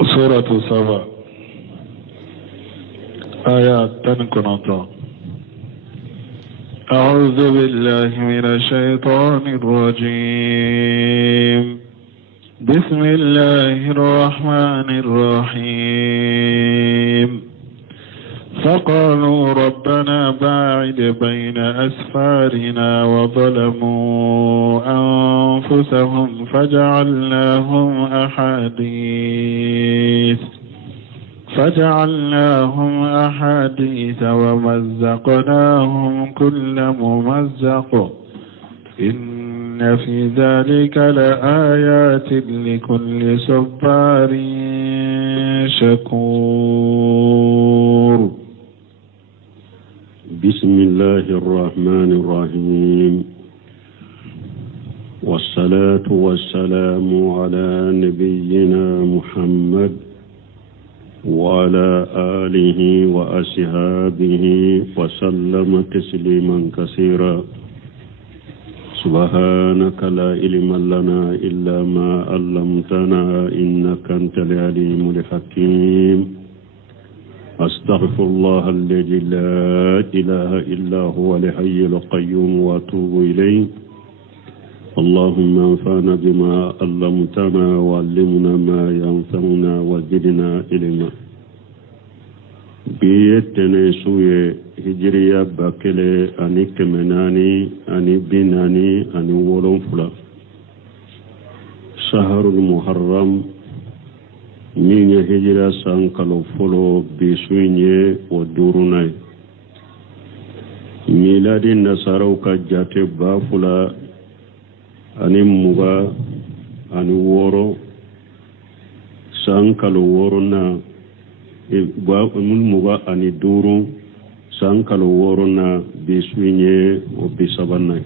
سورة سبا آيات تنكنطا. أعوذ بالله من الشيطان الرجيم. بسم الله الرحمن الرحيم. فقالوا ربنا باعد بين أسفارنا وظلموا أنفسهم فجعلناهم أحاديث ومزقناهم كل ممزق إن في ذلك لآيات لكل صبار شكور. بسم الله الرحمن الرحيم. والصلاة والسلام على نبينا محمد وعلى آله وأصحابه وسلم تسليما كثيرا. سبحانك لا علم لنا إلا ما علمتنا إنك أنت العليم الحكيم. أستغفر الله الذي لا إله إلا هو الحي القيوم وأتوب إليه. اللهم انفعنا بما علمتنا وعلمنا ما ينفعنا وزدنا علما. بيتنا سوية هجرية باكلة أني كمناني أني بناني أني ولنفلا شهر المحرم من هجرة سانكالو فلو بسويني ودورناي ميلاد النصارى كجاتي بافلا ani muga ani woro sankalo woro na muga ani duru sankalo woro na bisuinye o bisabana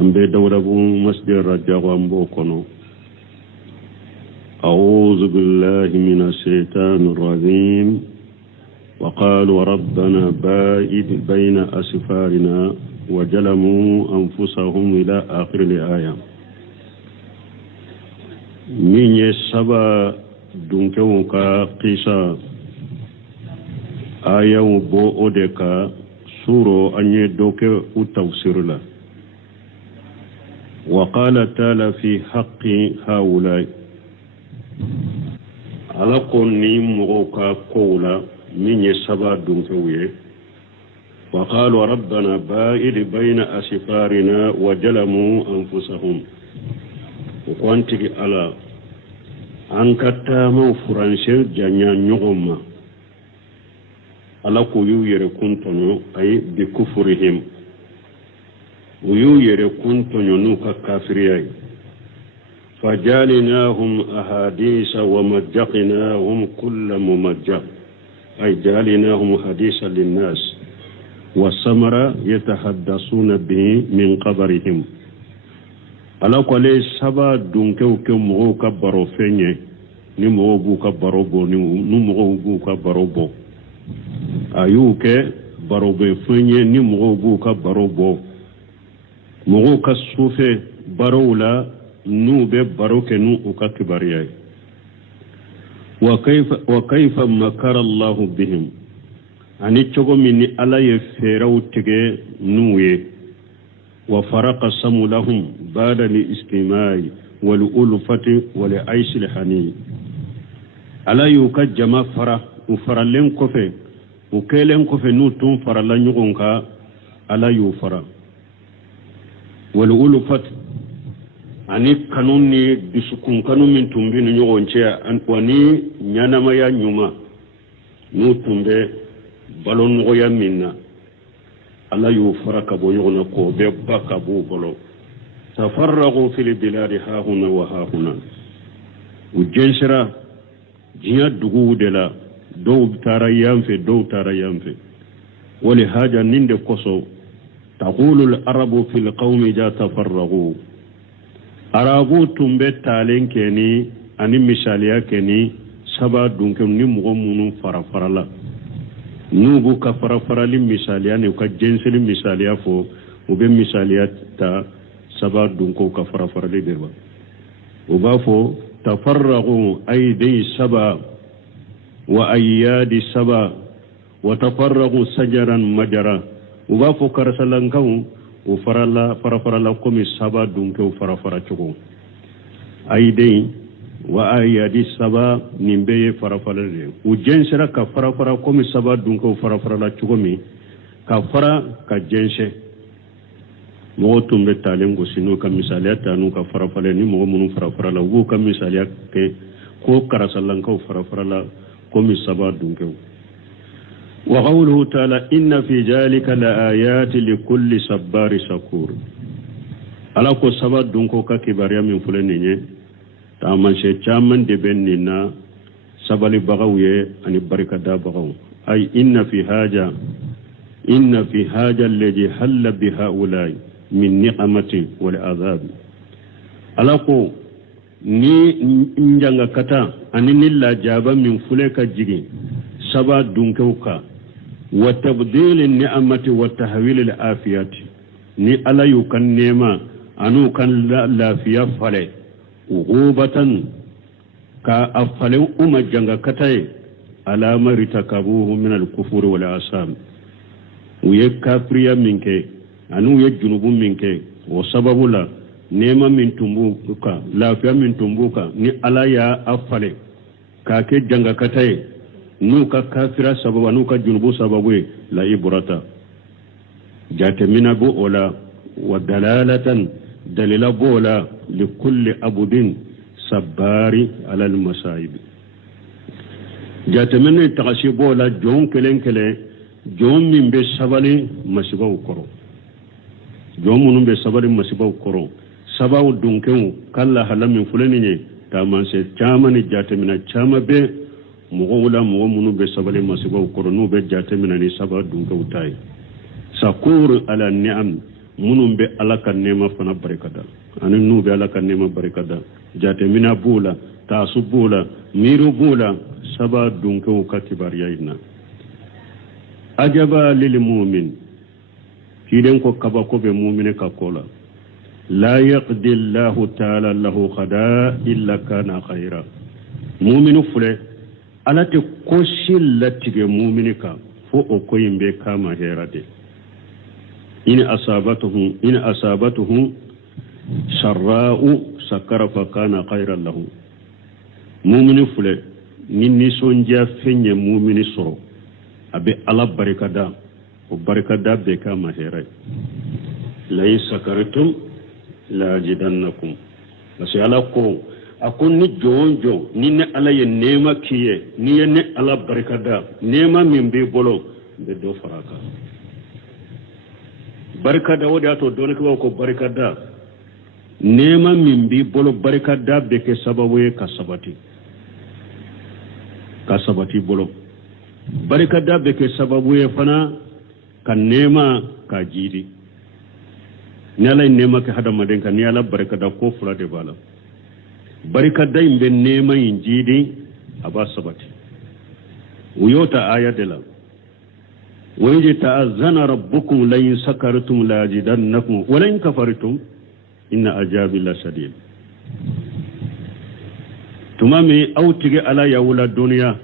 ambe dawrabu masjid rajawa ambo kono. أعوذ بالله من الشيطان الرجيم. وقالوا ربنا باعد بين أسفارنا وجلموا أنفسهم إلى آخر الآية. من يسبا دونكوكا قيسا آية بو أودكا سورو أني دوك التفسير له. وقال تعالى في حق هؤلاء على كوني مغوكا قولا من يسبا دونكوية. وقالوا ربنا باعد بين أسفارنا وجلموا أنفسهم. وقانتك على أنك تامو فرنسي جانيا نغم على كيو يركنتنو أي بكفرهم ويو يركنتنو نوكا كافرياي. فجعلناهم أحاديث ومجقناهم كل ممجق أي جعلناهم حديثا للناس والسمر يتحدثون به من قبرهم. على كل سبا دونكو كمغو كبرو فيني نمغو بو كبرو بو نمغو بو كبرو بو أيوك برو بفيني نمغو بو كبرو بو مغو كسوفي برولا نو ببرو كنو كبرياي. وكيف مكر الله بهم ani cogo min ni ala ye feeraw tige n'u ye wa faraka samu lahum bada li istimai wal ulfati wal aish al hani. ala y'u ka jama fara u faralen kɔfɛ u kɛlen kɔfɛ n'u tun farala ɲɔgɔn kan ala y'u fara. wal ulfati ani kanu ni dusukun kanu min tun bɛ ni ɲɔgɔn cɛ ani ɲanamaya ɲuman n'u tun bɛ balon nogoya minna ala y'u fara ka bɔ ɲɔgɔn na k'o bɛ ba ka b'u bolo. tafarraqu fil biladi hahuna wa hahuna. u jɛnsɛra diɲɛ duguw de la dɔw taara yan fɛ dɔw taara yan fɛ. wali haja nin de kosɔn taqulu al arabu fil qawmi ja tafarraqu. arabu tun bɛ taalen kɛ ni ani misaliya kɛ ni saba dunkɛ ni mɔgɔ minnu fara farala n'u b'u ka farafarali misaliya ni u ka jɛnsɛli misaliya fɔ u bɛ misaliya ta saba dunkow ka farafarali de la. u b'a fɔ تفرغوا أيدي سبا وأياد سبا وتفرغوا سجرا مجرا وبافو كرسلنكو وفرفرلا كومي سبا دونكو فرفرا تشكو أيدي وأياد سبا نمبي فرفرا وجنسرا كفرفرا كومي سبا دونكو فرفرلا تشكومي كفرا كجنسه mɔgɔ tun bɛ talen gosi n'u ka misaliya ta n'u ka farafara ni mɔgɔ minnu farafara la u b'u ka misaliya kɛ ko karasalankaw farafara la komi saba dunkew wa qawluhu ta'ala inna fi dhalika la ayati li kulli sabbari shakur ala ko saba dunko ka kibariya min fule nin ye taamasiyɛn caman de bɛ nin na sabalibagaw ye ani barikadabagaw ay inna fi haja alladhi halla bi haula'i min ni'amati wal azab alako ni njanga kata ani nilla jaba min fule ka jigi saba dunkeuka wa tabdil ni'amati wa tahwil al afiyati ni ala yukan nema anu kan lafiya fale ugubatan ka afale umma janga kataye alama ritakabuhu min al kufur wal asam uye kafriya minke anu ye junubu minke o sababu la nema min tumbuka lafiya min tumbuka ni ala ya afale ka ke janga kataye nu ka kafira sababu nu ka junubu sababu la ibrata jate minabu ola wa dalalatan dalila bola li kulli abudin sabari ala al masaib jate minne tagasi bola jon kelen jom min be sabali masibaw koro jom munun be sabali masibaw koro sabaw dunkew kala halamin fulani ne ta manse chamani jatemina chama be mugo wala mugo munun be sabali masibaw koro no be jatemina ni saba dunkew tay sakur ala ni'am munun be alaka nema fana barikada ani nu be alaka nema barikada jatemina bula tasubula miru bula saba dunkew katibariya ina ajaba lil mu'min kiden ko kaba ko be mu'mine ka kola la yaqdi Allah ta'ala lahu khada illa kana khaira mu'minu fule alate ko shillatige mu'mine ka fo o ko yimbe kama herade in asabatuhu sharra'u sakara fa kana khairan lahu mu'minu fule ninni sonja fenye mu'mini soro abe ala barikada o barikada be kama heray la sakartum la jidannakum parce ala ko akon ni jonjo ni ne ala ye nema kiye ni ye ne ala barikada nema min be bolo be do faraka barikada wodi ato don ko barikada nema min be bolo barikada be ke sababu ye kasabati bolo barikada be ke sababu ye fana kan nema ka jiri ni ala nema ke hadamaden kan ni ala barikada ko fula de bala barikada imbe nema injidi aba sabati uyota ayatela wayji ta'azzana rabbukum la in sakartum la azidannakum wa la in kafartum inna ajabi la shadid tumami autige ala ya wala dunya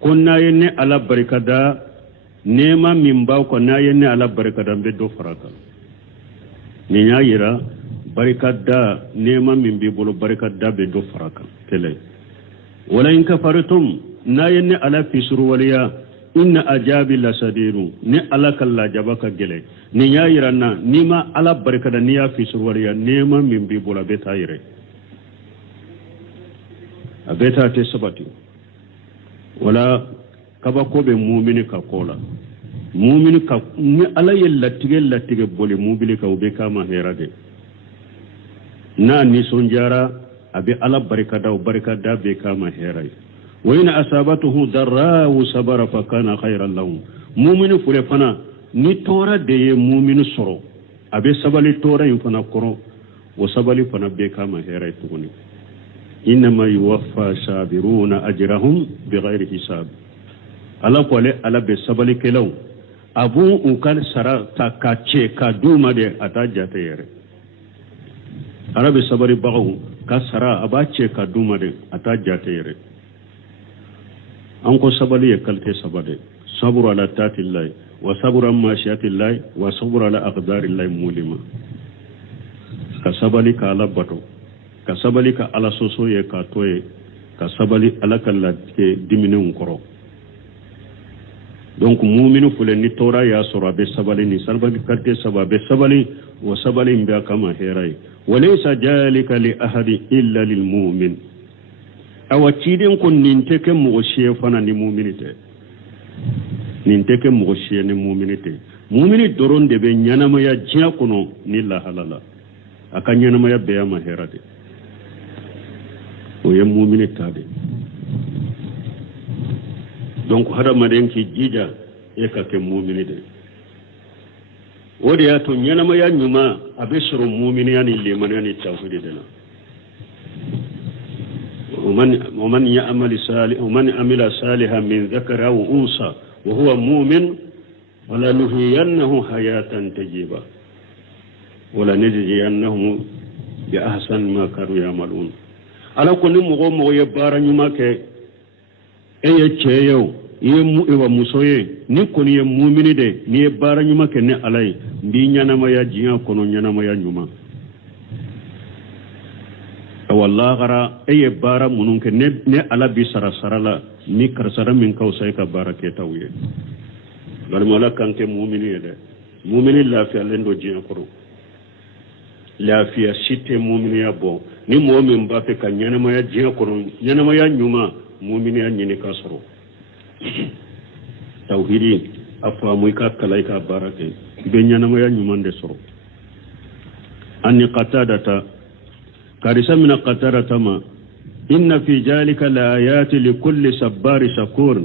konna yenne ala barikada nema mimba ko na yenne ala barikada be do faraka ni nyayira barikada nema mimbi bolo barikada be do faraka tele wala in kafartum na yenne ala fisru waliya inna ajabi la sadiru ni ala kala jabaka gele ni nyayira na nima ala barikada ni ya fisru waliya nema mimbi bolo be tayire abeta te sabati wala kaba ko be mu'mini ka kola mu'mini ka ni ala latige bole mubili ka ube kama herade na ni sonjara abe ala barikada be kama heray wa in asabatuhu darra wa sabara fa kana khayran lahu mu'mini fure fana ni tora de ye mu'mini soro abe sabali tora yin fana koro wa sabali fana be kama heray tuguni إنما يوفى صابرون أجرهم بغير حساب ala kole ala be sabali kelaw abu ukal sara ta kache ka duma de ata jate yere arabe sabari bagaw ka sara abace ka duma de ata jate yere an ko sabali ya kalte sabade sabru ala tatillahi wa sabru amma shiyatillahi wa sabru ala aqdarillahi mulima ka sabali ka ala bato ka sabali ka ala soso ye ka toye ka sabali ala kala ke diminin koro donc mu'minu fule ni tora ya sura be sabali ni sabali kalte sababe sabali wa sabali mbe kama herai walaysa jalika li ahadi illa lil mu'min awatidin kun ninteke mo shefana ni mu'minite ninteke mo she ni mu'minite mu'mini doron de be nyanama ya jiya kono ni la halala aka nyanama ya be ya maherade o ye mu'mini tade donc hada maden ki jija e ka ke mu'mini de wodi ya to nyanama ya nyuma abe suru mu'mini yani liman yani tawhid de na ومن عمل صالحا من ذكر أو أنثى وهو مؤمن ولنحيينه حياة طيبة ولنجزينهم بأحسن ما كانوا يعملون على كل مغم ويبارا نماك أي تشيو يمو إيوا مسوي نكون يمؤمن ده نيبارا نماك نعلي بيننا ما يجيا كونو نينا ما ينما wallah gara eye bara munun ke ne ala bi sara sarala ni karsara min kausai ka barake tawye gal mala kanke mu'mini de mu'mini lafiya lendo jiya koro lafiya site mu'mini ya bo ni mu'min ba fe kan nyana ma ya jiya koro nyana ma ya nyuma mu'mini ya nyini ka soro tawhidi afa muy ka kalai ka barake be nyana ma ya nyuma de soro anni qatadata كارثة من قترة ما إن في ذلك الآيات لكل صبار شكور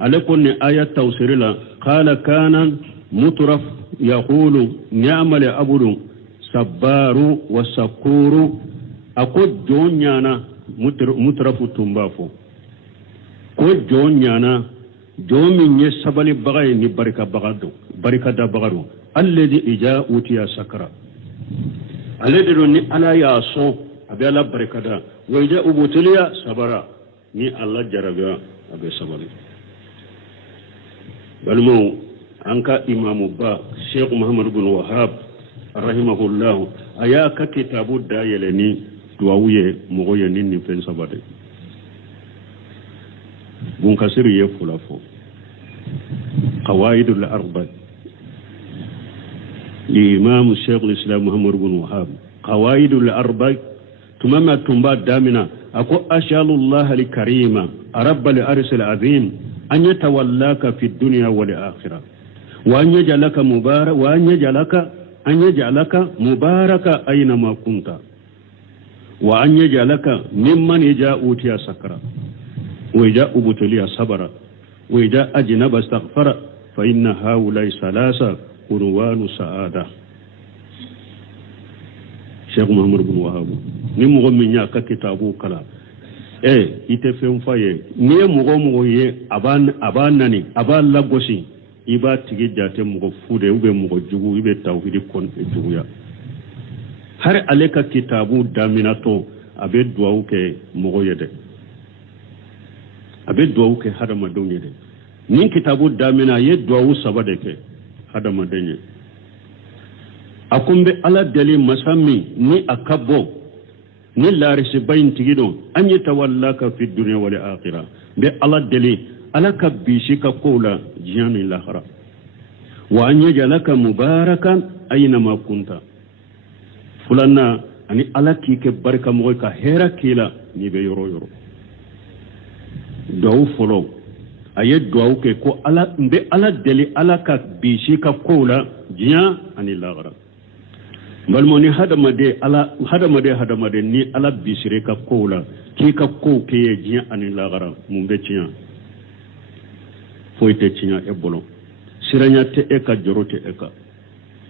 على كل آية توصير لا قال كان مترف يقول نعم لأبد صبار وشكور أقول جونيانا مترف تنبافو قل جونيانا جومين يسبالي بغاي نبارك بغادو بارك دا بغادو الذي إجا أوتي سكرا الذي على ياسو abe ala barakada wayja ubutuliya sabara ni Allah jarabiya abe sabali balmo anka imamu ba Sheikh Muhammad ibn Wahhab rahimahullah aya ka kitabu dayele ni duawuye mogoye ni fen sabade bun kasiri ye fulafo qawaidul arba imam Sheikh al-Islam Muhammad ibn Wahhab qawaidul arba تمام تنبا دامنا أكو أشال الله الكريم رب الأرس العظيم أن يتولاك في الدنيا والآخرة وأن يجعلك مبارك أينما كنت وأن يجعلك ممن يجاء أوتي سكرا ويجاء أبتلي صبرا ويجاء أجنب استغفر فإن هؤلاء ثلاثة عنوان سعادة Sheikh Muhammad ibn Wahhab ni mogo min ya ka kitabu kala ite fen faye ni mogo ye abanani aballa gosi iba tigi jate mogo fude ube mogo jugu ibe tawhidi kon jugu ya har aleka kitabu daminato abe duwa ke mogo yede abe duwa ke hadama don yede ni kitabu damina ye duwa sabade ke hadama denye akumbe ala dali masami ni akabo ni larisi bayin tigido an yatawallaka fi dunya wal akhirah be ala dali ala kabbishi ka qula jiyani lahara wa an yajalaka mubarakan aina ma kunta fulanna ani ala kike barka mo ka hera kila ni be yoro do folo aye do ke ko ala be ala dali ala ka bishi ka qula jiya ani lahara balmoni hadamade ni ala bisire ka kola ki ka ko ke jiya ani lagara mumbe tiya foite tiya e bolo siranya te e ka jorote e ka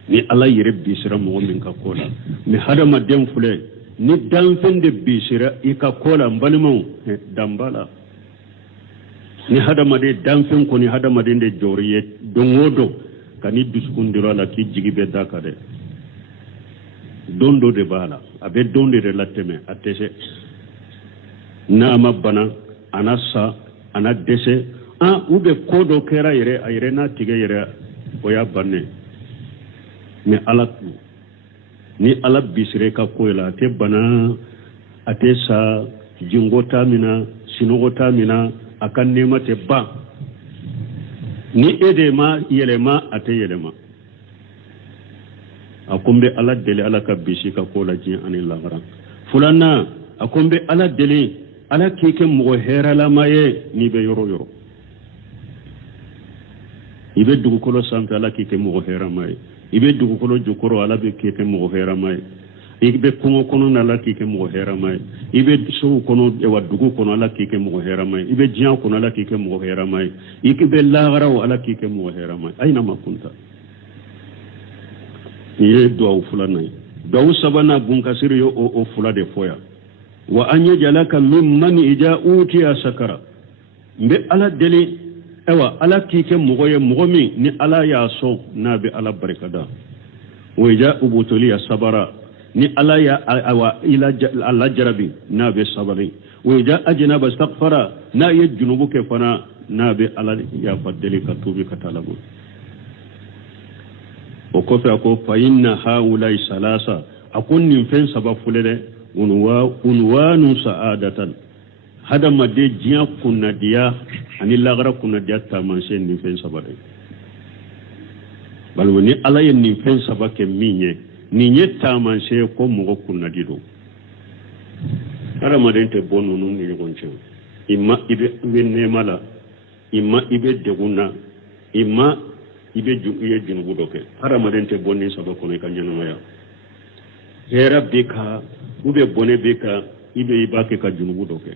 ni ala yire bisira mo min ka kola ni hadamade fule ni danfende bisira e ka kola balmo dambala ni hadamade danfen ko ni hadamade de joriye dongodo kani duskundiro la ki jigibe dakade dondo de bala abe donde de lateme atese na mabana anasa ana dese ube kodo kera yere ayre na tige yere oya banne me ala ni ala bisire ka koyla te bana atesa jingota mina sinogota mina akan nema te ba ni edema yelema ate yelema akombe ala dele ala ka bisi ka kola jin ani lagaran fulana akombe ala dele ala keke mo hera la maye ni be yoro yoro ibe dugukolo sampe ala keke mo hera maye ibe dugukolo jukoro ala be keke mo hera maye ibe kungo kono na ala keke mo hera maye ibe so kono e wa dugu kono ala keke mo hera maye ibe jian kono ala keke mo hera maye ibe lagara ala keke mo hera maye aina makunta ye do fulana do sabana bunkasir yo o fula de foya wa an yajalaka mimman ija utiya sakara mbe ala deli ewa ala kike mogoye mogomi ni ala ya so na be ala barkada wa ija ubutuli ya sabara ni ala ya awa ila ala jarabi na be sabari wa ija ajna bastaghfara na ye junubu ke fana na be ala ya fadeli ka tubi ka talabu o ko fa ko fa inna haula salasa akun nin fen sabafulede unwanu sa'adatan hada madde jiya kunna diya ani lagara kunna diya tamanse nin fen sabade balwoni ala yen nin fen sabake minye ninye tamanse ko mugo kunna dido ara madente bonu nun ni gonche imma ibe nemala imma ibe deguna imma ibe juye junubu doke ara madente bonni sabako ne kanyana ya hera bika ube bone bika ibe ibake ka junubu doke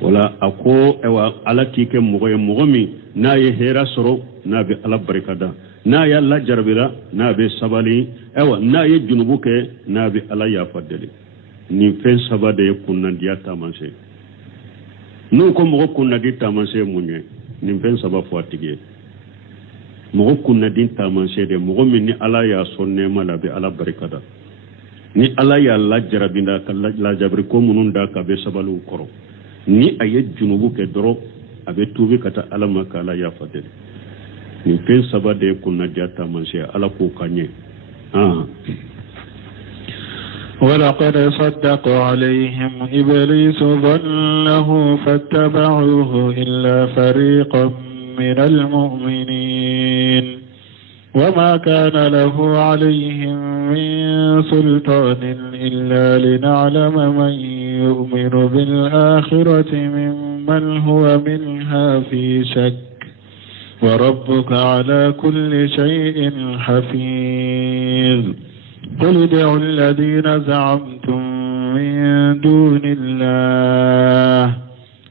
wala ako ewa ala tike mogoye mogomi na ye hera soro na be ala barikada na ya la jarbila na be sabali ewa na ye junubu ke na be ala ya fadeli ni fen sabade kunna diya tamanse nu ko mogo kunna di tamanse munye ni fen saba fo atige mogo kunna din tamanse de mogo min ni ala ya sonne mala be ala barikada ni ala ya la jarabinda ka la jabri ko munun da ka be sabalu koro ni aye junubu ke doro abe tubi kata ala makala ya fadel ni fen sabade kunna jata manse ala ko kanye ولقد صدق عليهم إبليس ظنه فاتبعوه إلا فريقا من المؤمنين وما كان له عليهم من سلطان إلا لنعلم من يؤمن بالآخرة ممن هو منها في شك وربك على كل شيء حفيظ قل ادعوا الذين زعمتم من دون الله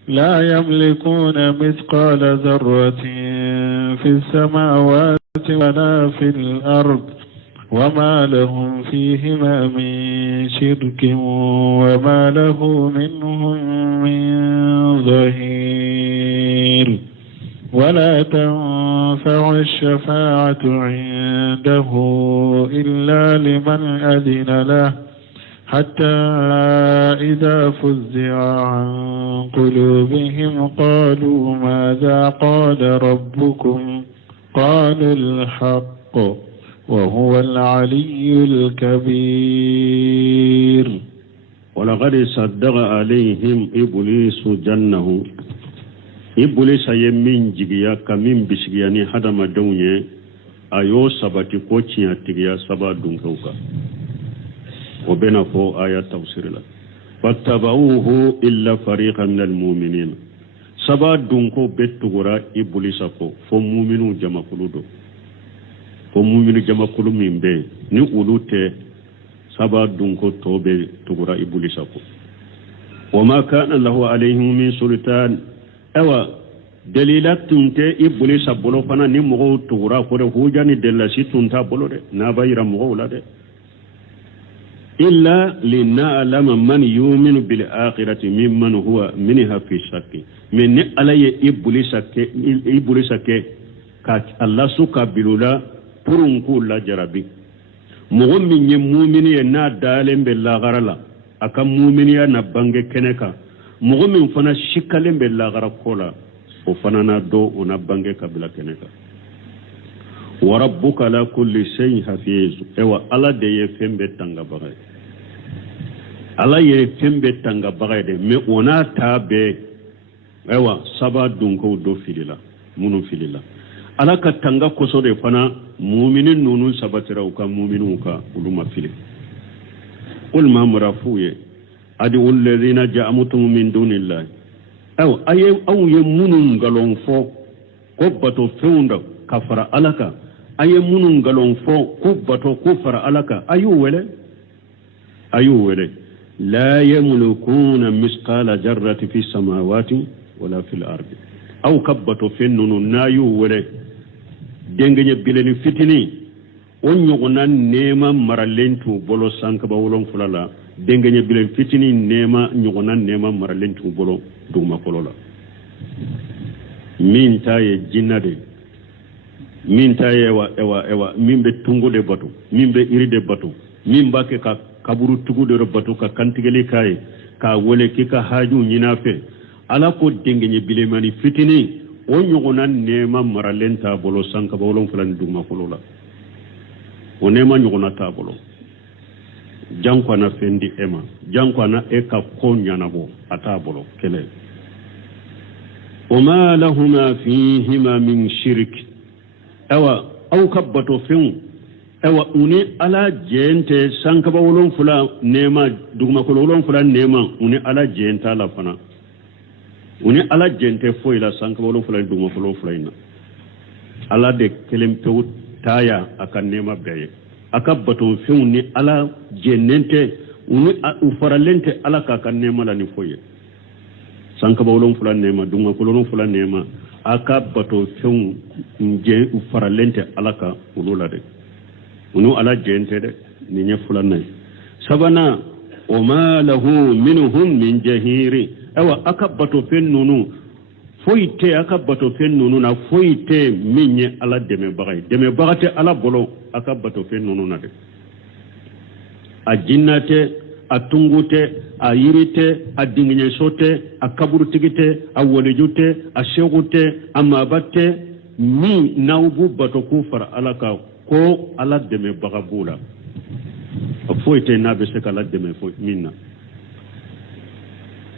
لا يملكون مثقال ذرة في السماوات ولا في الأرض وما لهم فيهما من شرك وما له منهم من ظهير ولا تنفع الشفاعة عنده إلا لمن أذن له حتى إذا فزع عن قلوبهم قالوا ماذا قال ربكم قالوا الحق وهو العلي الكبير ولقد صدق عليهم إبليس جنه إبليس يمين جيجيا كمين بشجياني هذا ما دونيه أيو سبتي كوتشيا تيجيا سبا دونكوكا وبين فو آيات تفسير له فاتبعوه إلا فريقا من المؤمنين سبا دونكو بتغرا إبليس فو مؤمنو جما كلودو فو مؤمنو جما كلو من بي ني أولوتي سبا دونكو توبي تغرا إبليس وما كان له عليهم من سلطان ewa dalila tunte iblis bolo fana ni mogo tugura ko de hujani della si tunta bolo de na bayira mogo la de illa lina'lama man yu'minu bil akhirati mimman huwa minha fi shakki min alaye iblis ke ka Allah suka bilula purun ku la jarabi mogo min ye mumini ye n'a dalen be lagara la a ka muminiya na bange kɛnɛ kan mogo min fana sikkalen be lagara ko la o fana na do o na bange kabila kɛnɛ kan wa rabbuka ala kulli shay'in hafiz ewa ala de ye fɛn bɛɛ tangabaga ye ala ye fɛn bɛɛ tangabaga ye de mais ona ta bɛɛ ewa saba dunkow do filila minnu filila ala ka tanga koso de fana muminin ninnu sabatira u ka mumininw ka olu ma fili qul ma murafu ye adi alladhina ja'amutum min dunillahi aw ye minnu ngalon fɔ ko bato fɛnw da ka fara ala kan a ye minnu ngalon fɔ ko bato ko fara ala kan a y'u wele la yamlikuna misqala jarrati fi samawati wala fil ardi aw ka bato fɛn ninnu n'a y'u wele dengenye bileni fitini o ɲɔgɔnna nɛɛma maralen t'u bolo sankaba 7 la dengenye bileni fitini ɲɔgɔnna nɛɛma maralen t'u bolo dugumakolo la min ta ye jinna de min ta ye ewa min bɛ tungo de bato min bɛ iri de bato min b'a kɛ ka kaburu tugu de bato ka kantigɛli k'a ye k'a wele k'i ka haju ɲin'a fɛ ala ko dengenye bilemani fitini o ɲɔgɔnna nɛɛma maralen t'a bolo sankaba 7 ni dugumakolo la o nɛɛma ɲɔgɔnna t'a bolo jankwana fɛn di e ma jankwana e ka ko ɲanabɔ a t'a bolo kɛlɛ وما لهما فيهما من شرك أو كبتو فين أني على جنت سانكبا ولون فلا نيما دوما كل ولون فلا نيما أني على جنت على فنا أني على جنت فويلا سانكبا ولون فلا دوما كل فلا على ده كلام تو تايا أكان نيما بيه أكبتو فين أني على جنت أني أفرلنت على كان نيما لا نفويه sankaba 7 nema dunga ko 7 nema aka bato few nje faralente alaka ulula de unu ala jente de ni nya fulana sabana o ma lahu minhum min jahiri awa aka bato fen nunu foite aka bato fen nunu na foite minye ala deme bagate ala bolo aka bato fen nunu na de a jinnate a tungute a yirite a dingiɲɛsote a kaburutigite a walejute a segute a mabate min n'aw b'u bato k'u fara ala kan ko ala dɛmɛbaga b'u la foyi tɛ n'a bɛ se ka ala dɛmɛ min na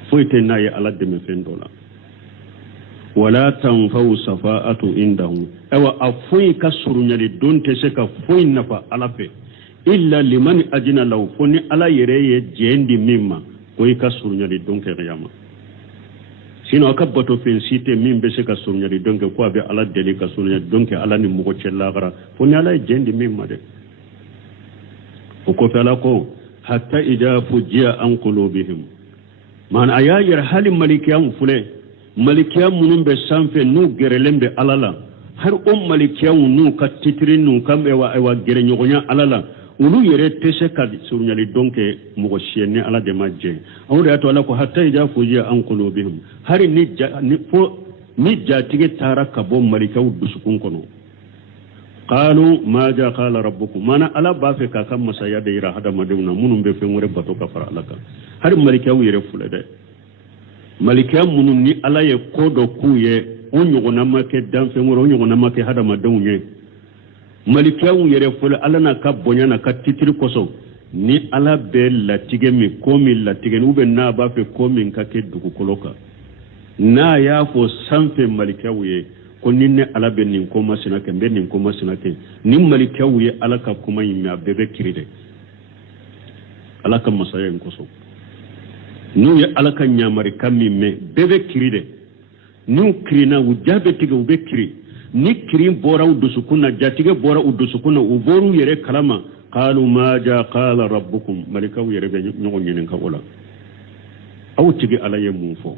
foyi tɛ n'a ye ala dɛmɛ fɛn dɔ la wala tanfawu safa'atu indahu awa a foyi ka surunyali don tɛ se ka foyi nafa ala fɛ illa liman ajina law foni ala yere ye jendi mimma ko ka surunyali donke riyama sino aka bato fen site min be se ka surunyali donke ko be ala deli ka surunyali donke ala ni mugo cella gara foni ala jendi mimma de ko fala ko hatta ida fujiya an qulubihim man ayayir halim malikiyam fule malikiyam munum be sanfe nu gerelembe alala har malikiyam nu ka titrin nu kam ewa gere nyogonya alala ulu yere tese ka surunyali donke mugo shienne ala de majje awde ato ala ko hatta ida fujiya an qulubihim hari ni jatige tara ka bo malikaw dusukun kono qalu ma ja qala rabbukum mana ala ba fe ka kam masaya de ira hada maduna munum be fe ngore bato ka fara alaka hari malikaw yere fule de malikaw munum ni ala ye kodo kuye on nyogona make dan fe ngore on nyogona make hada madunye malikaw yere fule ala na ka bonya na ka titiri koso ni ala be latige mi komi latige ni ube na ba fe komi ka ke dugu koloka na ya fo sanfe malikaw ye ko ninne ala be nin ko masina ke be nin ko masina ke nin malikaw ye ala ka kuma yimi abebe kiride ala ka masaya en koso nu ye ala ka nyamari kammi me bebe kiride nu kirina wujabe tige ube kiri ni kirin bora udusukuna jatige bora udusukuna uboru yere kalama qalu ma ja qala rabbukum malikaw yere be nyogo nyinen ka wala aw tige ala ye mun fo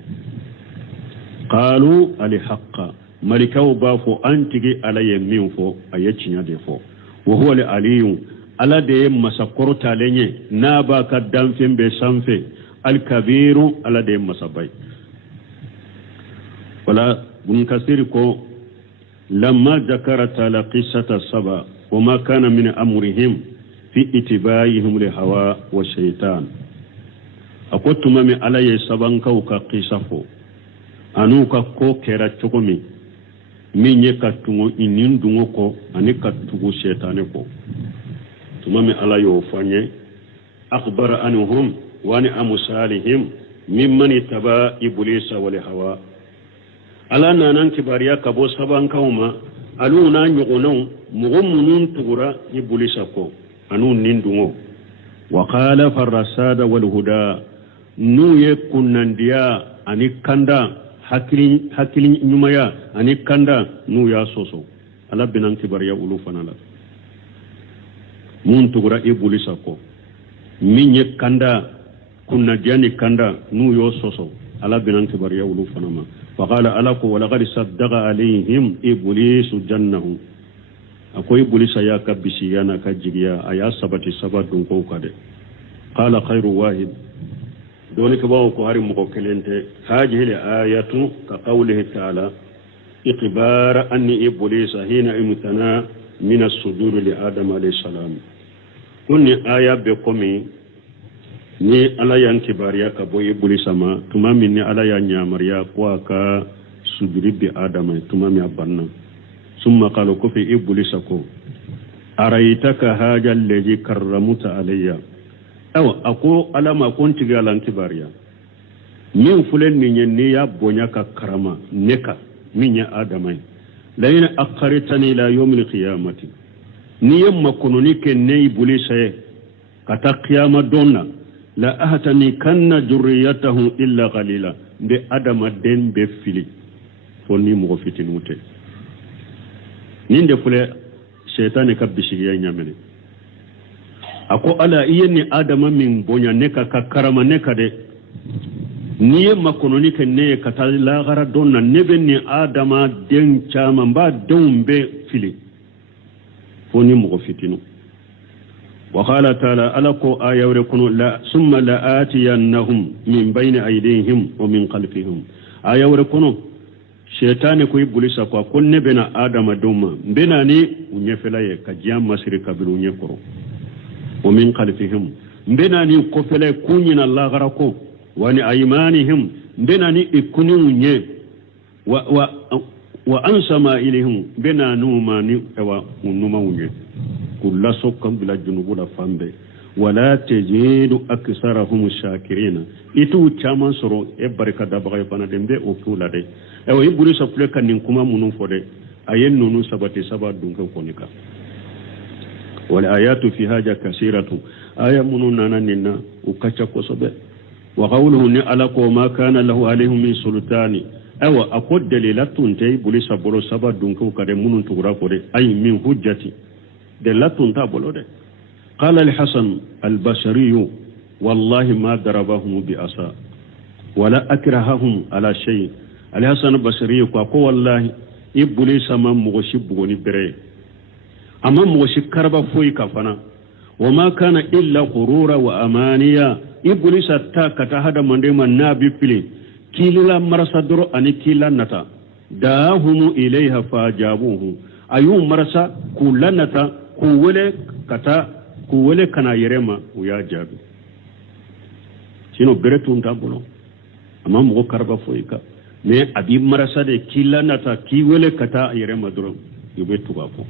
qalu ali haqqa malikaw ba fo antige ala ye min fo ayacinya de fo wa huwa aliyun ala de masakorta lenye na ba ka danfen be sanfe al kabiru ala de masabai wala bun kasiri ko lamma zakarata la qissata saba وما كان من أمرهم fi itibaihim li hawa wa shaytan akotuma mi ala ye sabankaw ka qisafo anu ka ko kera chokomi min ye ka tungo inin dungo ko ani ka tugu shaytane ko tuma mi ala yo fanye akhbara anhum wa ni amsalihim mimman ittaba iblisa wa li hawa ala nanan kibariya ka bo sabankaw ma alu na nyugonon mugumunun tugura iblisa ko anu nindungo wa qala farasada wal huda nu ye kunnandiya ani kanda hakilin nyumaya ani kanda nu ya soso ala binan kibariya ulu fanala mun tugura iblisa ko min ye kanda kunnandiya ni kanda nu yo soso ala binan kibariya ulu fanama faqala alaku wa laqad saddaqa alayhim iblisu jannahu akwai iblisa ya kabisi yana ka jigiya aya sabati sabadun ko kade qala khairu wahid doni ka bawo ko hari mo ko kelente haji le ayatu ka qawlihi ta'ala iqbara anni iblisa hina imtana min as-sujud li adam alayhi salam kunni aya be komi ni ala yan kibariya ka bo iblisa ma tuma min ni ala ya nyamariya ko ka sujudi bi adam tuma mi abanna ثم قالوا كفي إبليسكو أرأيتك هذا الذي كرمت علي أو أقول ألا ما كنت قال كباريا من فلان من ينيا بنياك كرما نكا من آدمين لين أقرتني إلى يوم القيامة نيم ما كنوني كني إبليسه كتا قيامة دونا لا أهتني كن جريته إلا قليلا بآدم الدين بفلي فني مغفتين وتي ninde fule shaytani kabbishi ya nyamene ako ala iyenni adama min bonya neka ka karama neka de niye makono ni kenne ka tala gara donna nebe ni adama den chama ba dombe fili foni mo fitinu wa qala ta'ala alako ayawre kuno la summa la atiyannahum min bayni aydihim wa min khalfihim ayawre kuno shetani ko ibulisa ko konne bena adama doma bena ni unyefela ye kajia masiri kabilu nyekoro wa min khalfihim bena ni ko fele kunyina Allah garako wani aymanihim bena ni ikuni unye wa ansama ilihim bena numa ni wa unuma unye kulla sokam bila junubu la fambe wala tajidu aksarahum shakirina itu chaman soro e barka da bagay bana dembe o kula de e o iburi so fle kan nin kuma munun fode ayen nunu sabati sabadun kan konika wal ayatu fi haja kasiratu aya munun nananina ukacha ko sobe wa qawluhu ni ala ko ma kana lahu alaihim min sultani awa akod dalilatun tay buli saboro sabadun kan kade munun tugura ko de ay min hujjati de latun ta bolo de قال الحسن البصري والله ما ضربهم بأسا ولا أكرههم على شيء الحسن البصري قال والله إبليس ما مغشب ونبري أما مغشب كرب فوي كفنا وما كان إلا غرورا وأمانيا إبليس تاكت هذا من ديما نابي فيلي كيلا مرسدر أني كيلا نتا داهم إليها فاجابوه أيوم مرسا كولا نتا كوولي كتا kuwele kana yerema uya jabi sino beretun tabulo amma mo karba foika me abi marasa de kila nata kiwele kata yerema duro yubetu bafo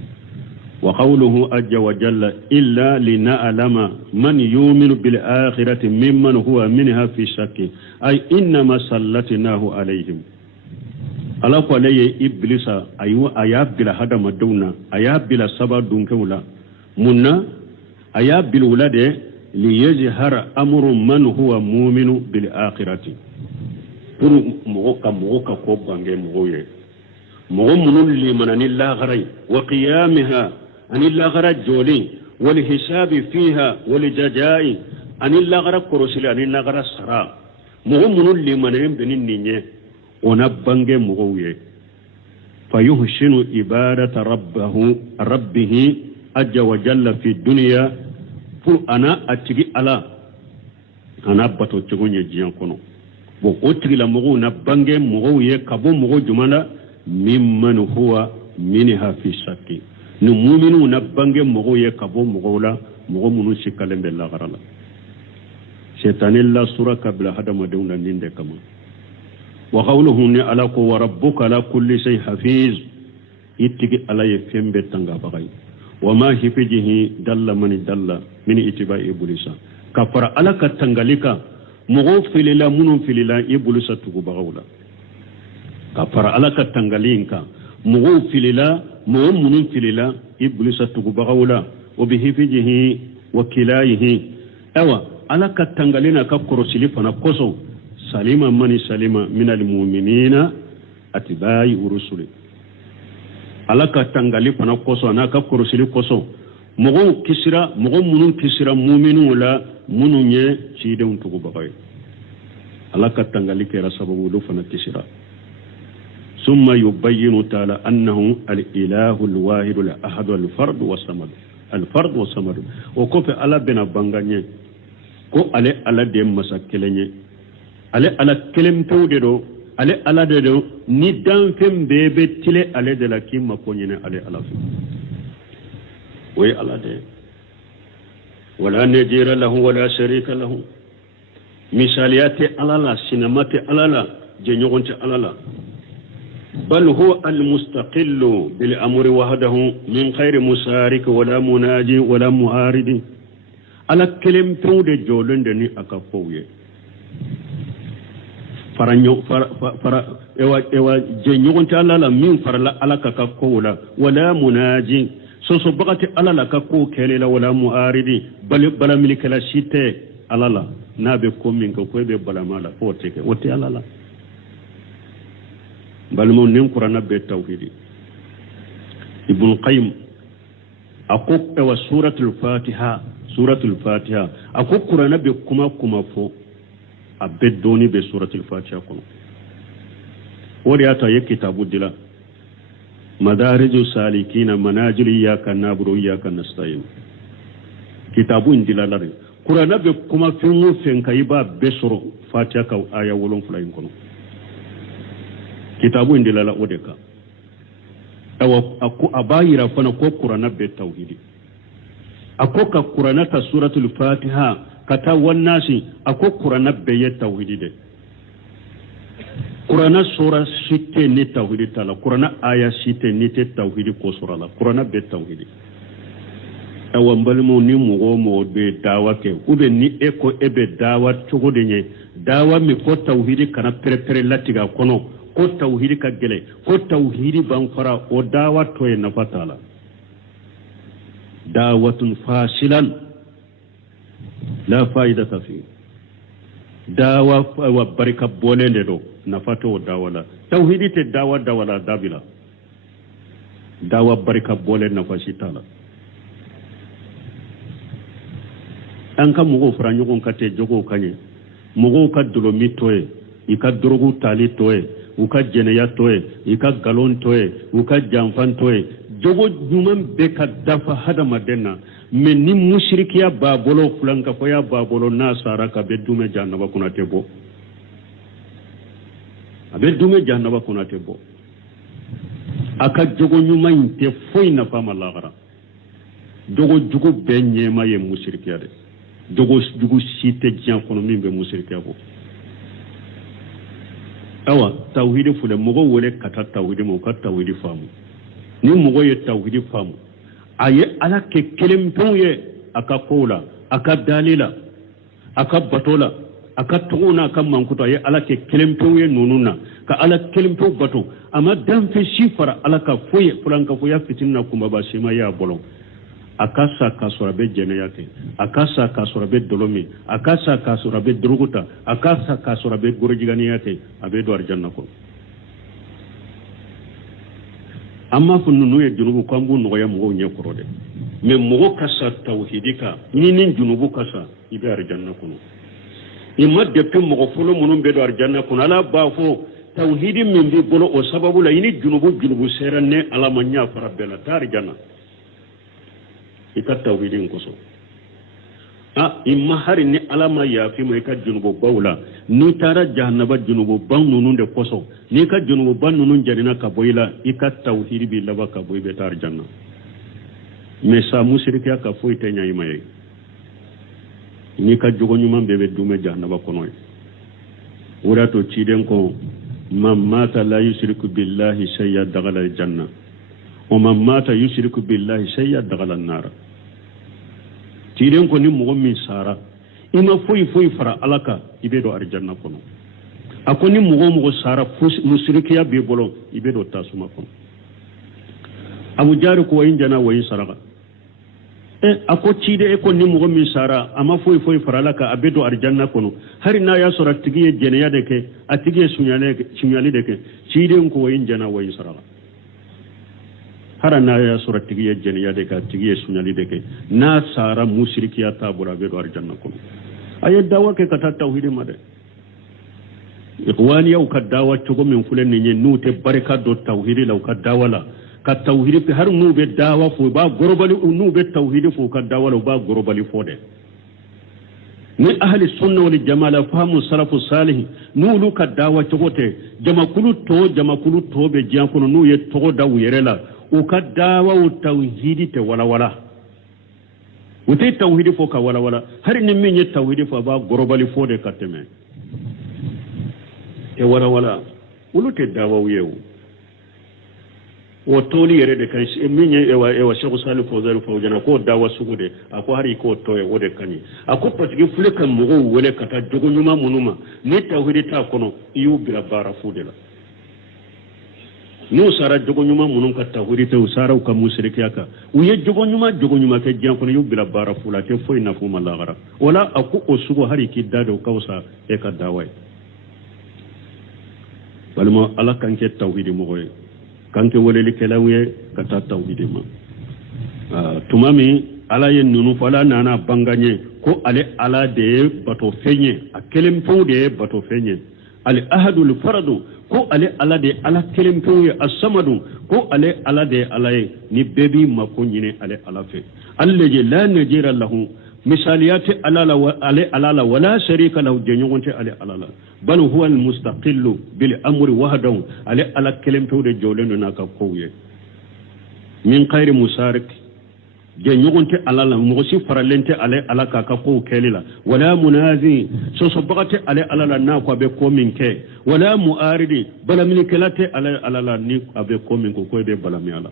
wa qawluhu ajja wa jalla illa lina'lama man yu'minu bil akhirati mimman huwa minha fi shakki ay inna ma sallatnahu alayhim ala ko leye iblisa ayu ayabila hada maduna ayabila sabadun kawla munna aya bil wulade li yajhara amru man huwa mu'minu bil akhirati pour mo ka ko bange mo ye mo munul li manani la gharay wa qiyamha ani la ghara joli wal hisab fiha wal jajai ani la ghara korosili ani la ghara sara mo munul li manani benin ninye ona bange mo ye fayuhshinu ibadata rabbih ajja wa jalla fi dunya pour ana atigi ala ana bato tigonye jiyan kono bo otigi la mogo na bange mogo ye kabo mogo jumana mimman huwa minha fi shakki no mu'minu na bange mogo ye kabo mogo la mogo munu sikkalen be lagarala shaytanin la sura kabla hadama dewna ninde kama wa qawluhu ni ala ko wa rabbuka la kulli shay hafiz ittigi ala ye fembe tanga bagay wa ma hifijihi dalla man dalla min itibai iblisa kafara ala ka tangalika mogo filila munun filila iblisa tugu bagawla kafara ala ka tangalinka mogo filila mogo munun filila iblisa tugu bagawla wa bihifijihi wa kilayhi awa ala ka tangalina ka korosili fana koso salima mani salima min almu'minina atibai urusuli ala ka tangali fana koso na ka korosili koso mogo kisira mogo munun kisira mu'minu la munun ye cidenw tugu bagay ala ka tangali kera sababu do fana kisira summa yubayyinu ta'ala annahu al-ilahu al-wahid al-ahad al-fard was-samad al-fard was-samad o ko fe ala bena banganye ko ale ala de masa kelenye ale ala kelempew de do ale ala de do ni dan fem bebe tile ale de la kimma ko nyene ale ala fi way ala de wala najira lahu wala sharika lahu misaliyati alala sinamati alala je nyogonte alala bal huwa al-mustaqillu bil amri wahdahu min khairi musarik wala munaji wala muaridi ala kelempew de jolonde ni aka fowye faranyo fara ewa je nyogonta alala min farala ala ka kowla wala munaji so bagati alala ka ko kelela wala muaridi bala milikala shite alala nabe ko min ko be bala mala foteke wote alala balmo nin qur'ana be tawhidi ibn qayyim akok ewa suratul fatiha akok qur'ana be kuma fo abeddoni be suratul fatiha kono wori ata ye kitabu dila madariju salikina manajil iyyaka na'budu iyyaka nasta'in kitabu indila lare qur'ana be kuma fingu fenkai ba besoro fatiha ka aya wolon fulayin kono kitabu indila la odeka awa aku abayira fana ko qur'ana be tauhidi akoka qur'ana ta suratul fatiha kata wannasi ako qur'ana be ye tauhidi de qur'ana sura sitte ni tauhidi tala qur'ana aya sitte ni te tauhidi ko sura la qur'ana be tauhidi awa mbalmo ni mo be dawa ke ube ni eko ebe dawa chogo de nye dawa mi ko tauhidi kana pere latiga kono ko tauhidi ka gele ko tauhidi ban fara o dawa to e nafatala dawatun fasilan la faidata fi dawa wa barika bolende do nafato o dawala tauhidi te dawa dawala dabila dawa barika bolende nafashitala an ka mugo fara ɲɔgɔn ka te jogo kanye mugo ka dolomi toye i ka drogu tali toye u ka jɛnɛya toye i ka galon toye u ka janfan toye jogo ɲuman bɛ ka dafa hadamaden na mais ni mushrikiya b'a bolo fulankafoya b'a bolo n'a sara ka bɛ dume jahannaba kɔnɔ tɛ bɔ a bɛ dume jahannaba kɔnɔ tɛ bɔ a ka jogo ɲuman in tɛ foyi nafa ma lahara jogo jugu bɛɛ ɲɛma ye mushrikiya de jogo jugu si tɛ diɲɛ kɔnɔ min bɛ mushrikiya bɔ awa tawhidi fule mɔgɔ wele ka taa tawhidi ma u ka tawhidi faamu ni mɔgɔ ye tawhidi faamu a ye ala kɛ kelenpew ye a ka kow la a ka dali la a ka bato la a ka tɔgɔw n'a ka mankuto a ye ala kɛ kelenpew ye ninnu na ka ala kelenpew bato a ma danfɛn si fara ala ka foyi fulankafoya fitinin na kunbaba si ma ye a bolo a ka sa k'a sɔrɔ a bɛ jɛnɛya kɛ a ka sa k'a sɔrɔ a bɛ dolo min a ka sa k'a sɔrɔ a bɛ drogu ta a ka sa k'a sɔrɔ a bɛ gorojiganiya kɛ a bɛ don arijanna kɔnɔ an m'a fɔ ninnu ye junubu ko an b'u nɔgɔya mɔgɔw ɲɛ kɔrɔ dɛ mais mɔgɔ ka sa tawhidi kan ni junubu ka sa i bɛ arijanna kɔnɔ i ma depuis mɔgɔ fɔlɔ minnu bɛ don arijanna kɔnɔ ala b'a fɔ tawhidi min b'i bolo o sababu la i ni junubu sera ne ala ma ɲɛ fara bɛɛ la taa arijanna i ka tawhidi koso imma hari ni ala ma yafi ma i ka junubu baw la ni taara jahannaba junubu ban ninnu de koso ni ka junubu ban ninnu jarina ka bɔ i la i ka tawhidi b'i laban ka bɔ i bɛ taa arijanna mais sa musirikiya ka foyi tɛ ɲa i ma ye ni ka jogo nyuma bebe dume jahannaba kono wura to ciden ko man mata la yushriku billahi shay'a daghala aljanna wa man mata yushriku billahi shay'a daghala an-nar ciden ko ni mo min sara ima foyi fara alaka ibe do arjanna kono akoni mo sara musrikiya be bolo ibe do tasuma kono abu jari ko wayin jana wayin saraka ako cide e ko ni mo min sara ama foyi fara alaka abe do arjanna kono hari na ya sora tigiye jeneya de ke atige sunyale de ke cide ko wayin jana wayin saraka hara na ya sora tigiye jeneya de ka tigiye sunyale de ke na sara musrikiya tabura be do arjanna kono aye dawa ke kata tauhidi made ikhwani yau ka dawa to min fulen ne nu te barka do tauhidi law ka dawala ka tauhidi pe har nu be dawa fo ba gorobali nu be tauhidi fo ka dawala ba gorobali fode ni ahli sunna wal jamaa fahamu salafu salih nu lu ka dawa to gote jamakulu to be jankono nu ye to daw yerela o ka dawa o tauhidi te wala wote tawhidi fo ka wala har ni min ye tawhidi fo ba gorobali fo de kateme e wala wulu te dawa yewu o toli yere de kan min ye ewa shekhu salih fawzan fo jana ko dawa sugude ako hari ko to e wode kani ako patigi fule kan mugo wele kata jogo nyuma munuma ni tawhidi ta kono yu bila bara fo de la no sara jogo nyuma munun ka tawhidi te usara ka mushriki aka uye jogo nyuma ke jan kono yubila bara fula ke foi na fuma lagara wala aku osugo hari ki dado kausa e ka dawai balmo ala kanke tawhidi mo goy kanke woleli kelawiye kata tawhidi ma tumami ala yen nunu fala nana banganye ko ale ala de bato fenye akelem de bato fenye al ahadul faradu ko ale ala de ala kelem pewye as-samadu ko ale ala de alaye ni bebi mako nyine ale ala fe allaje la najira lahu misaliyati alala wa ale alala wala sharika lahu jenyonte ale alala bal huwa al-mustaqillu bil amri wahdahu ale ala kelem pewde jolendo naka kowye min khairi musarik jenyonte alala mosi faralente ale ala ka ko kelila wala munazi so bagate ale alala na ko be ko min ke wala muaridi bala min kelate ale alala ni abe ko min ko be bala mi ala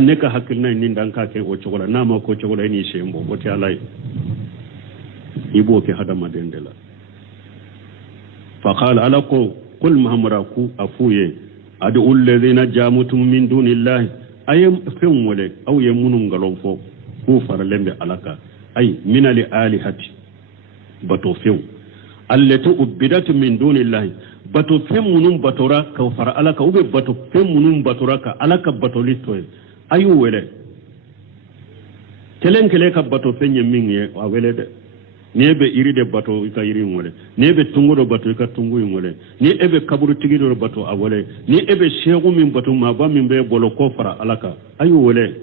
ne ka hakilna ni dan ka ke o chogola na ma ko chogola ni shembo o ti alai ibo ke hadama dendela fa qala alako qul muhammaraku afuye adu alladhina jamutum min dunillahi ayem fen wole aw yemunun galon fo ko farlembe alaka ay minali alihati bato few allati ubidatu min dunillahi bato femunun batora ka fara alaka ube bato femunun batora ka alaka bato litoy ayu wele telenkele ka bato fenye minye awele de nebe iri de bato ka iri ngole nebe tungudo bato ka tungu ngole ni ebe kaburu tigido bato awole ni ebe shegu min bato ma ba min be bolo ko fara alaka ayu wele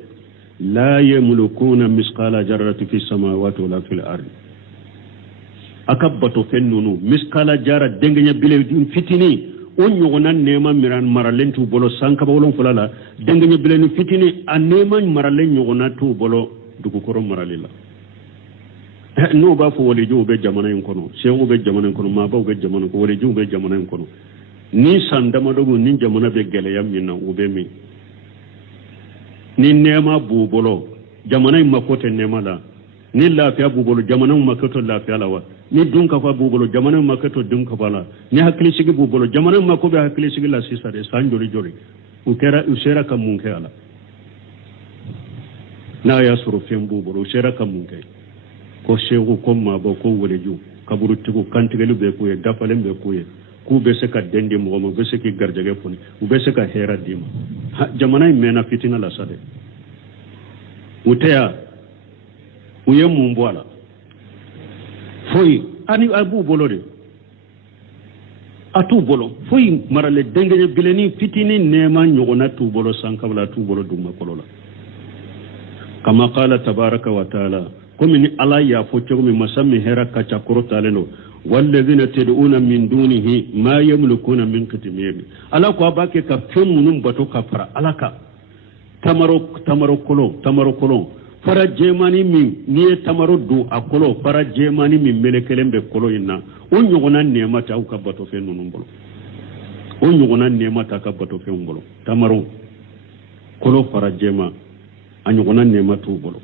la yamlukuna misqala jarrati fi samawati wala fil ardi akabbato fennunu misqala jara dengenya bile fitini on nyogona nema miran maralentu bolo sanka bolon fulala dengenya bile ni fitini anema maralen nyogona tu bolo dugu koro maralila no ba fo wali jo be jamana en kono shewu be jamana en kono ma ba be jamana ko wali jo be jamana en kono ni sandama dogo ni jamana be gele yam minna ube mi ni nema bubolo jamana makote nema la ni lafiya bubolo jamana makoto lafiya la wa ni dunka fa bubolo jamana makoto dunka bala ni hakili sigi bubolo jamana makobe hakili sigi la sisa de sanjori jori usera kamunke ala na ya suru fem bubolo usera kamunke ko shewu ko mabo ko woleju kaburu tigo kantigelu be ko e dafalen be ko e ku be se ka dendi mo mo be se ki garjage foni u be se ka hera dima jamana mena fitina la sade uteya uye mumbwala foi ani abu bolode atu bolo foi marale dengenye bileni fitini nema nyogona tu bolo sankabla tu bolo dum makolola kama qala tabaraka wa taala komi ni ala ya fo chogo mi masami hera kacha korota leno والذين تدعون من دونه ما يملكون من قطمير ala ko abake ka femunum bato ka fara alaka tamaro kolon fara jemani min ni ye tamaro do a kolo fara jemani min melekelen be kolo inna o ɲɔgɔnna nɛɛma ta aw ka bato fɛn ninnu bolo o ɲɔgɔnna nɛɛma ta ka bato fɛnw bolo tamaro kolo fara jema a ɲɔgɔnna nɛɛma t'u bolo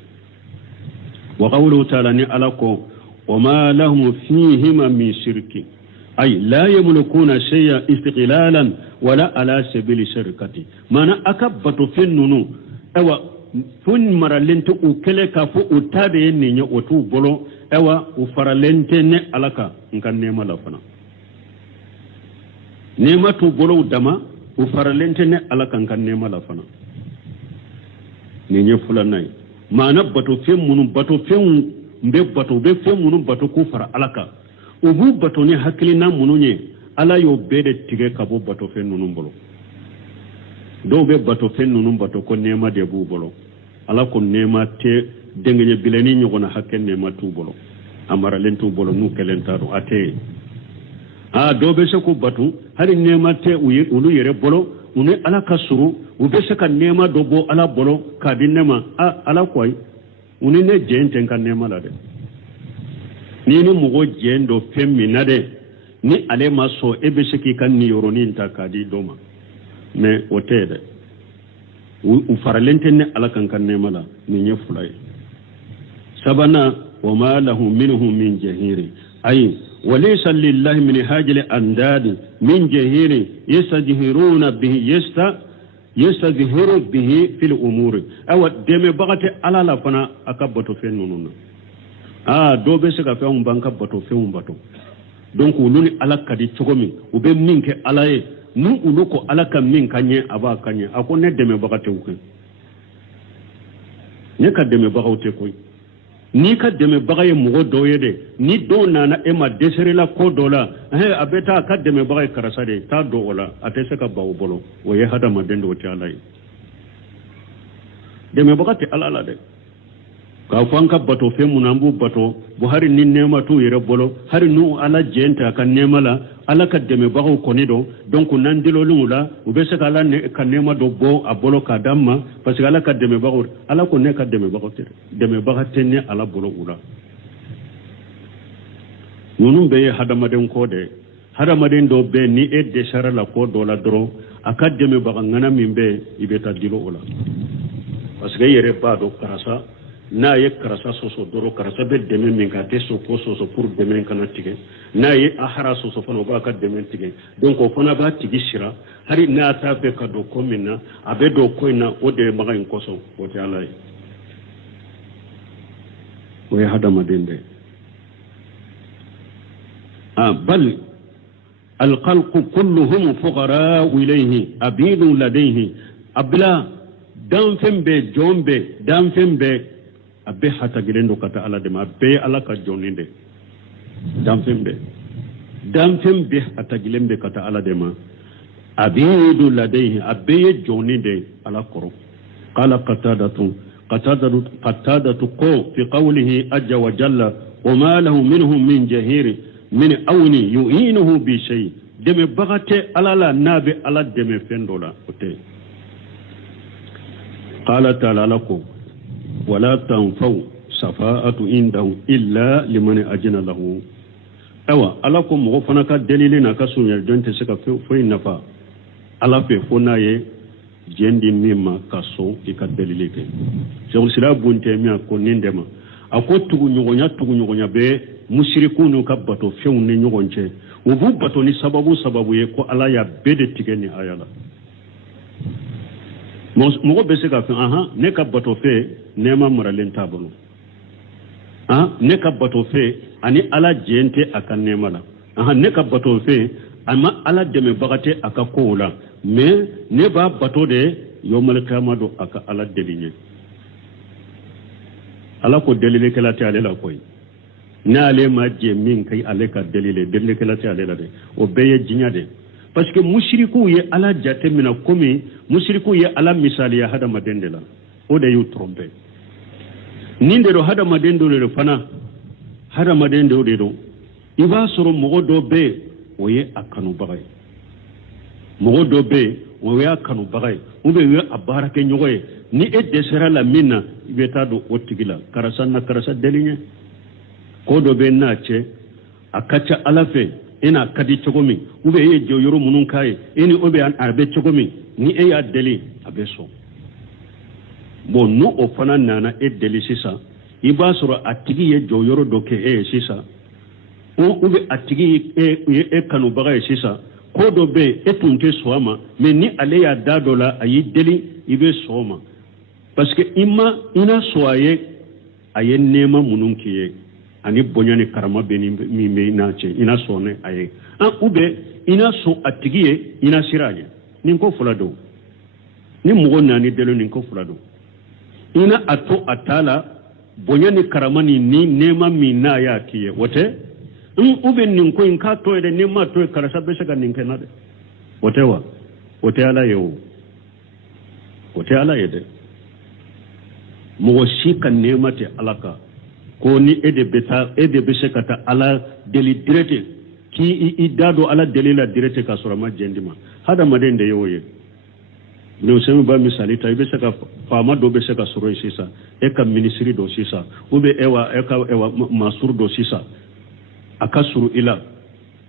wa qawluhu ta'ala ni ala ko وما لهم فيهما من شرك أي لا يملكون شيئا استقلالا ولا على سبيل شركته معنى أكبت في النونو أو فن مرلنت أكلك فأتابع نيني أتو بلو أو أفرلنت نألك نكا نيما لفنا نيما تو بلو دما أفرلنت نألك نكا نيما لفنا نيني فلاناي معنى بطو في منو بطو في mbe bato be fe munu bato ko fara alaka ubu bato ni hakilina munu nye ala yo bede tige kabo bato fe nunu bolo do be bato fe nunu bato ko nema de bu bolo ala ko nema te dengenye bileni nyogona hakken nema tu bolo amara len tu bolo nu kelentaro ate do be se ko batu hari nema te ulu yere bolo unu ala kasuru ube se ka nema do bo ala bolo ka dinema ala koy uni ne jenten kan nema la de ni mugo jendo femina de ni ale maso ebe shiki kan ni yoroni nta kadi doma me otede u faralente ne ala kan nema la ni nyefulay sabana wa ma lahu minhum min jahiri ay walaysa lillahi min hajil andad min jahiri yastajhiruna bihi yastazhiru bihi fil umuri awa deme bagate ala la fana akabato fen nununa do be se ka fe on banka bato fe on bato donc uluni ala kadi chogomi ube minke ala e nu uluko ala ka min kanye aba kanye ako ne deme bagate uke ne ka deme bagate koy ni ka deme bagaye mugo doyede ni do nana e ma desere la ko dola abeta ka deme bagaye karasa de ta do wala atese ka bawo bolo o ye hada ma dendo ti alay deme bagate ala de ka fanka bato fe munambu bato bu hari ni nema tu yere bolo hari nu ala jenta ka nema la ala ka deme bagaw konido donc nandilo lungula ube se kala ne ka nema do bo abolo ka damma parce que ala ka deme bagaw ala ko ne ka deme bagaw tere deme bagate ne ala bolo ula nunum be hadamaden ko de hadamaden do be ni e de shara la ko do la dro aka deme baga ngana mimbe ibeta dilo ula parce que yere ba do karasa na ye karasa soso doro karasa be deme min ka te so ko soso pour deme kana tige na ye ahara soso fana ba ka deme tige donc o fana ba tigi shira hari na ta be ka do ko minna abe do ko ina o de maga in koso o ta alai o ya hada madende bal al khalq kulluhum fuqara ilayhi abidu ladayhi abla dan fembe jombe dan fembe abe hata gilendo kata ala de ma be ala ka joninde damfembe hata gilembe kata ala de ma abidu ladayhi abe joninde ala koro qala qatadatu ko fi qawlihi ajja wa jalla wa ma lahu minhum min jahir min awni yu'inuhu bi shay deme bagate ala la nabe ala deme fendola ote qala ta'ala lakum ولا تنفو صفاءة عنده إلا لمن أجن له ألاكم غفنا كدليلنا كسون يرجون تسكا في نفا ألا في فناي جندي مما كسو كدليلك شغل سلا بنتي ميا كونين دما أكو تغو نيغونيا بي مشركون كباتو فيون نيغونچه وبو باتو ني سببو يكو ألا يا بيد تيغني آيالا mogo be se ka fe ne ka bato fe nema maralen tabulu ne ka bato fe ani ala jente aka nema la ne ka bato fe ama ala deme bagate aka kola mais ne ba bato de yomal qiyamado aka ala delinye ala ko delile kala ta ale la koy na ale ma je min kai ale ka delile kala ta ale la de o beye jinya de parce que mushriku ye ala jate mina komi mushriku ye ala misali ya hada madendela o de yu trompe ninde do hada madendo le fana hada madendo de do iba soro mogo do be o ye akanu bagay mogo do be o ye akanu bagay o be ye abarake nyogoye ni e desera la minna ibeta do otigila karasa na karasa delinye ko do be nace akacha alafe ina kadi chogomi ube ye joyoro munun kai eni obe an abe chogomi ni e ya deli abe so bon no o fana nana e deli sisa iba soro atigi ye joyoro doke e sisa o ube atigi e kanu baga e sisa ko do be e tunte soama mais ni ale ya dadola ayi deli ibe soama parce que ina soaye aye nema munun kiye ani bonyani karama be ni mi nace ina sone aye an ube ina so atigiye ina siraje nin ko fulado ni mugo nani delo nin ko fulado ina ato atala bonyani karama ni nema mi na ya kiye wote ube nin ko in ka to de nema to karasa be saka nin kenade wote wa wote ala yo wote ala yede mugo shika nema te alaka ko ni ede be sekata ala deli direte ki i dado ala deli la direte ka sura ma jendima hada madende yoye no semi ba misali tay be seka fama do be seka sura sisa e ka ministry do sisa ube ewa masur do sisa akasuru ila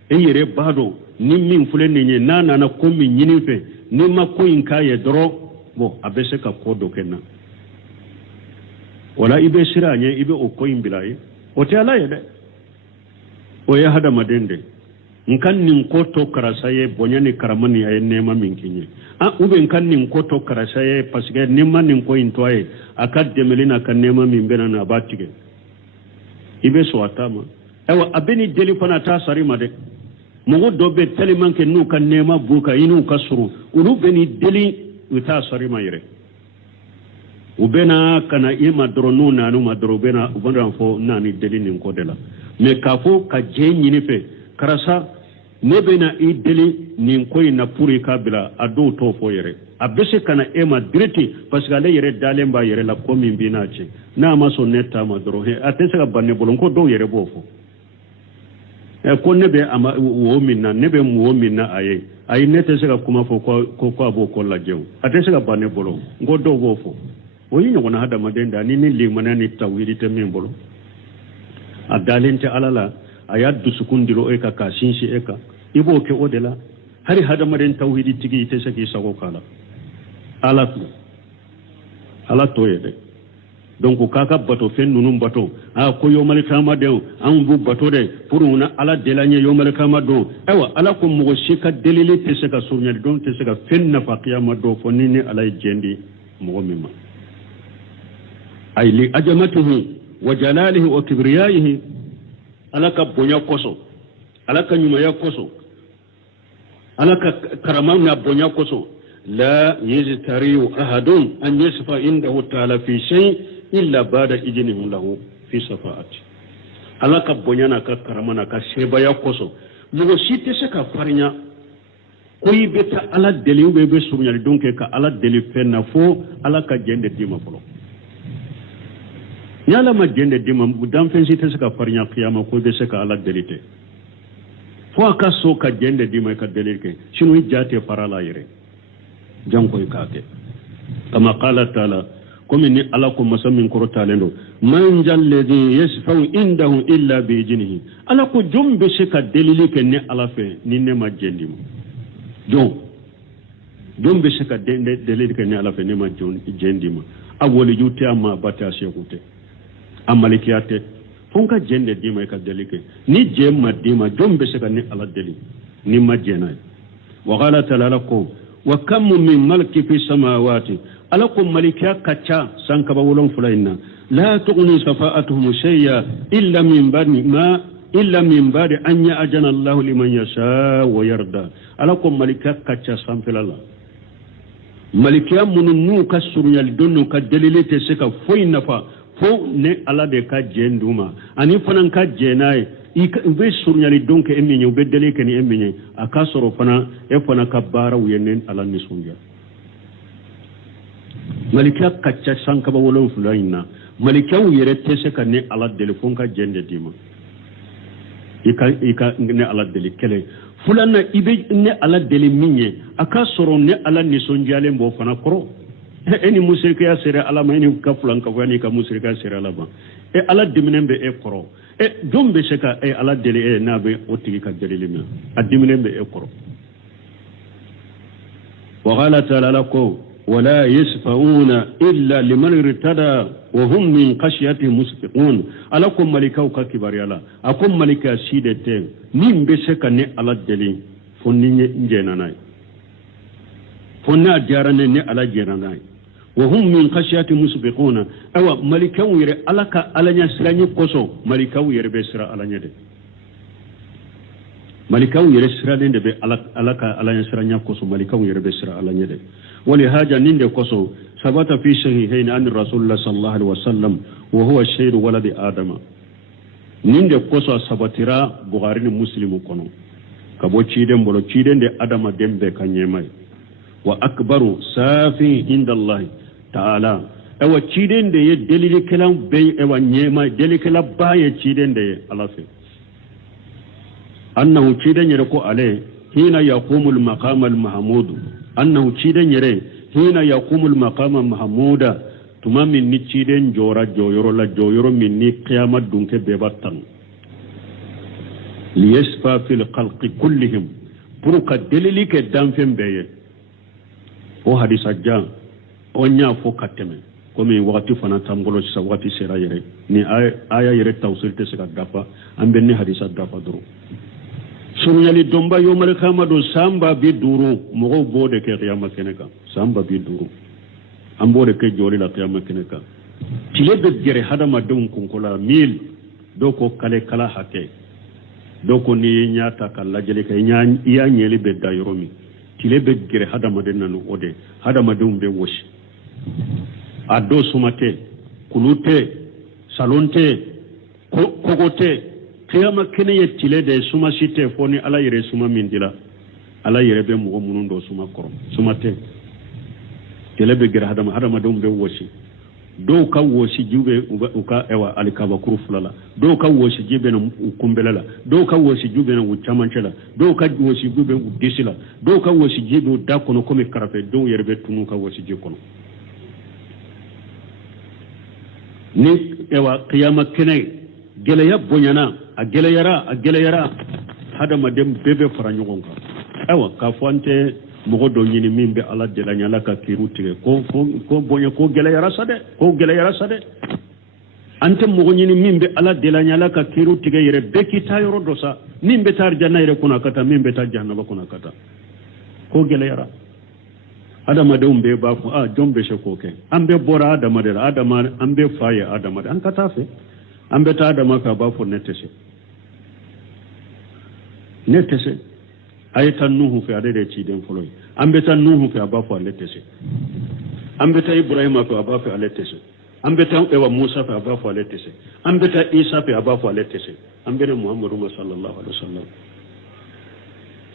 e yere bado ni min fulen ni nana na ko min nyini fe ni ma ko in kaye dro bo abese ka ko do kenna wala ibe siranye ibe o koyin bilaye o te ala yede o ya hada madende nkan nin ko to karasaye bonyani karamani ay nema min kinye ube nkan nin ko to karasaye parce que nema nin ko intoye akad demelina kan nema min benana batige ibe so atama ewa abeni deli fana ta sari made mugo dobe tellement que nu kan nema buka inu kasuru ulu beni deli uta sari mayre ubena kana ima dronu nanu madro bena ubanda fo nani deli nin ko dela me kafo ka je nyini fe karasa ne bena I deli nin ko ina puri kabila ado to fo yere abese kana ema direti parce que ale yere dalemba yere la ko min bina che na ma so netta madro he atese ka banne bolon ko do yere bofo e ko nebe ama wo minna nebe mu minna ayi nete se ka kuma fo ko abo ko la jew atese ka banne bolon ngo do bofo o yi nyona hada madenda ni limana ni tawhidi te membolo adalente alala ayaddu sukundiro e ka kashinshi e ka ibo ke odela hari hada maden tawhidi tigi te saki sago kala ala to yede donc kaka bato fen nunum bato ko yomal kama de an bu bato de pour una ala delanye yomal kama do ewa ala ko mo shika delile te saka surnya don te saka fen na faqiyama do fo ni ala jendi mo mimma ay li ajamatihi wa jalalihi wa kibriyaihi alaka bonya koso alaka nyuma ya koso alaka karaman na bonya koso la yajtari ahadun an yasfa indahu ta'ala fi shay illa ba'da ijnihi lahu fi safa'ati alaka bonya na ka karamana ka sheba ya koso lugo shite saka farnya koyi beta ala deli be surunya donc ka ala deli fenna fo alaka jende dima folo yala ma jende dima dan fen site saka farnya qiyama ko be saka ala delite fo aka so ka jende dima ka delike sinu jate farala yire janko ikate kama qala taala comme ni ala ko masamin ko talendo man jalladhi yasfau indahu illa bi ijnihi ala ko jombe saka delilike ne ala fe ni ne ma jendimo jombe saka delilike ne ala fe ne ma jendimo awoli jute amma bata sekute amalikiyate fonka jende dima ka delike ni jemma dima jombe saka ni ala deli ni majena wa qala ta'ala ko wa kam min malki fi samawati alakum malikiya kacha sanka ba wolon fulaina la tughni shafa'atuhum shay'a illa min ba'di an ya'jana Allah liman yasha wa yarda alakum malikiya kacha sanfilala malikiya mununu kasurunyal donu ka delilete saka foina fa fo ne ala de ka jenduma ani fanan ka jenai be surnyali donc eminye be dele ke ni eminye akasoro fana e fana ka bara wiyenen ala ni sunja malika kacca sanka ba wolon fulaina malika yere tese ka ne ala dele fon ka jende dima ika ne ala dele kele fulana ibe ne ala dele minye akasoro ne ala ni sunjale mbo fana koro eni musirka ya sere ala ma eni kafulan ka wani ka musirka sere ala ba ala diminen be koro jombe seka ala dele na be otigi ka dele me adiminen be koro wa qala ta'ala lakum ولا يسفعون إلا لمن ارتدى وهم من خشيته مشفقون ألكم ملكا كبار يلا أكم ملكا سيدتين من بسكا ني على الدليل فني جناناي فنا جارنا ني على جناناي وهم من خشيته مشفقون أو ملكا وير ألك على نسراني كوسو ملكا وير بسرا على نيد ملكا وير سرا نيد بي ألك على نسراني كوسو ملكا وير بسرا على نيد ولهذا نند كوسو ثبت في صحيحين عن رسول الله صلى الله عليه وسلم وهو الشهيد ولد آدم نند كوسو ثبترا بخاري مسلم كونو كبو تشيدن بولو تشيدن دي آدم دمبه كانيماي واكبر صافي عند الله تعالى اوا تشيدن دي دليل كلام بي اوا نيما دليل كلام باي تشيدن دي الله في انه تشيدن يركو عليه حين يقوم المقام المحمود أنه تشيدن يري حين يقوم المقام محمودا تما من تشيدن جورا جويرو لا جويرو من قيامة دونك ببطن ليسفى في الخلق كلهم بروكا دليلك دانفين بيه o hadisa jan o nya fo kateme komi wakati fana tambolo sa wakati sera yere ni aya yere tawsil te seka dafa ambe ni hadisa dafa duro sunyali domba yo mal kama do samba bi duro mo bode ke qiyama keneka samba bi duro ambode ke joli la qiyama keneka tile be gere hada madum kunkola mil do ko kale kala hake do ko ni nyata kala jeli kay ya nyeli be dayromi tile be gere hada madenna no ode hada madum be woshi ado sumate kulute salonte kogote kiyama kene ye tile de suma site foni ala yere suma mindila ala yere be mo munun do suma koro sumate tile be gere hada madum be woshi do ka woshi jube uka ewa alikaba kuru fulala do ka woshi jibe na ukumbelala do ka woshi jube na uchamanchela do ka woshi jube udisila do ka woshi jibe dakono kome karafe do yerbe tunu ka woshi jikono ni ewa qiyama kene gele ya bonyana a gele yara hada madem bebe faranyogonka ewa ka fonte mogo do nyini mimbe ala de la nyala ka kirutige ko bonya ko gele yara sade ante mogo nyini mimbe ala de la nyala ka kirutige yere beki tayoro dosa mimbe tar janna yere kuna kata mimbe tar jahannaba kuna kata ko gele yara adama de umbe ba ko jombe she ko ke ambe bora adama ambe faye adama an kata fe ambe ta adama ka ba fo netese ayatan nuhu fi adede ci den foloy ambeta nuhu fi abafu aletese ambeta ibrahima fi abafu aletese ambeta ewa musa fi abafu aletese ambeta isa fi abafu aletese ambena muhammadu sallallahu alaihi wasallam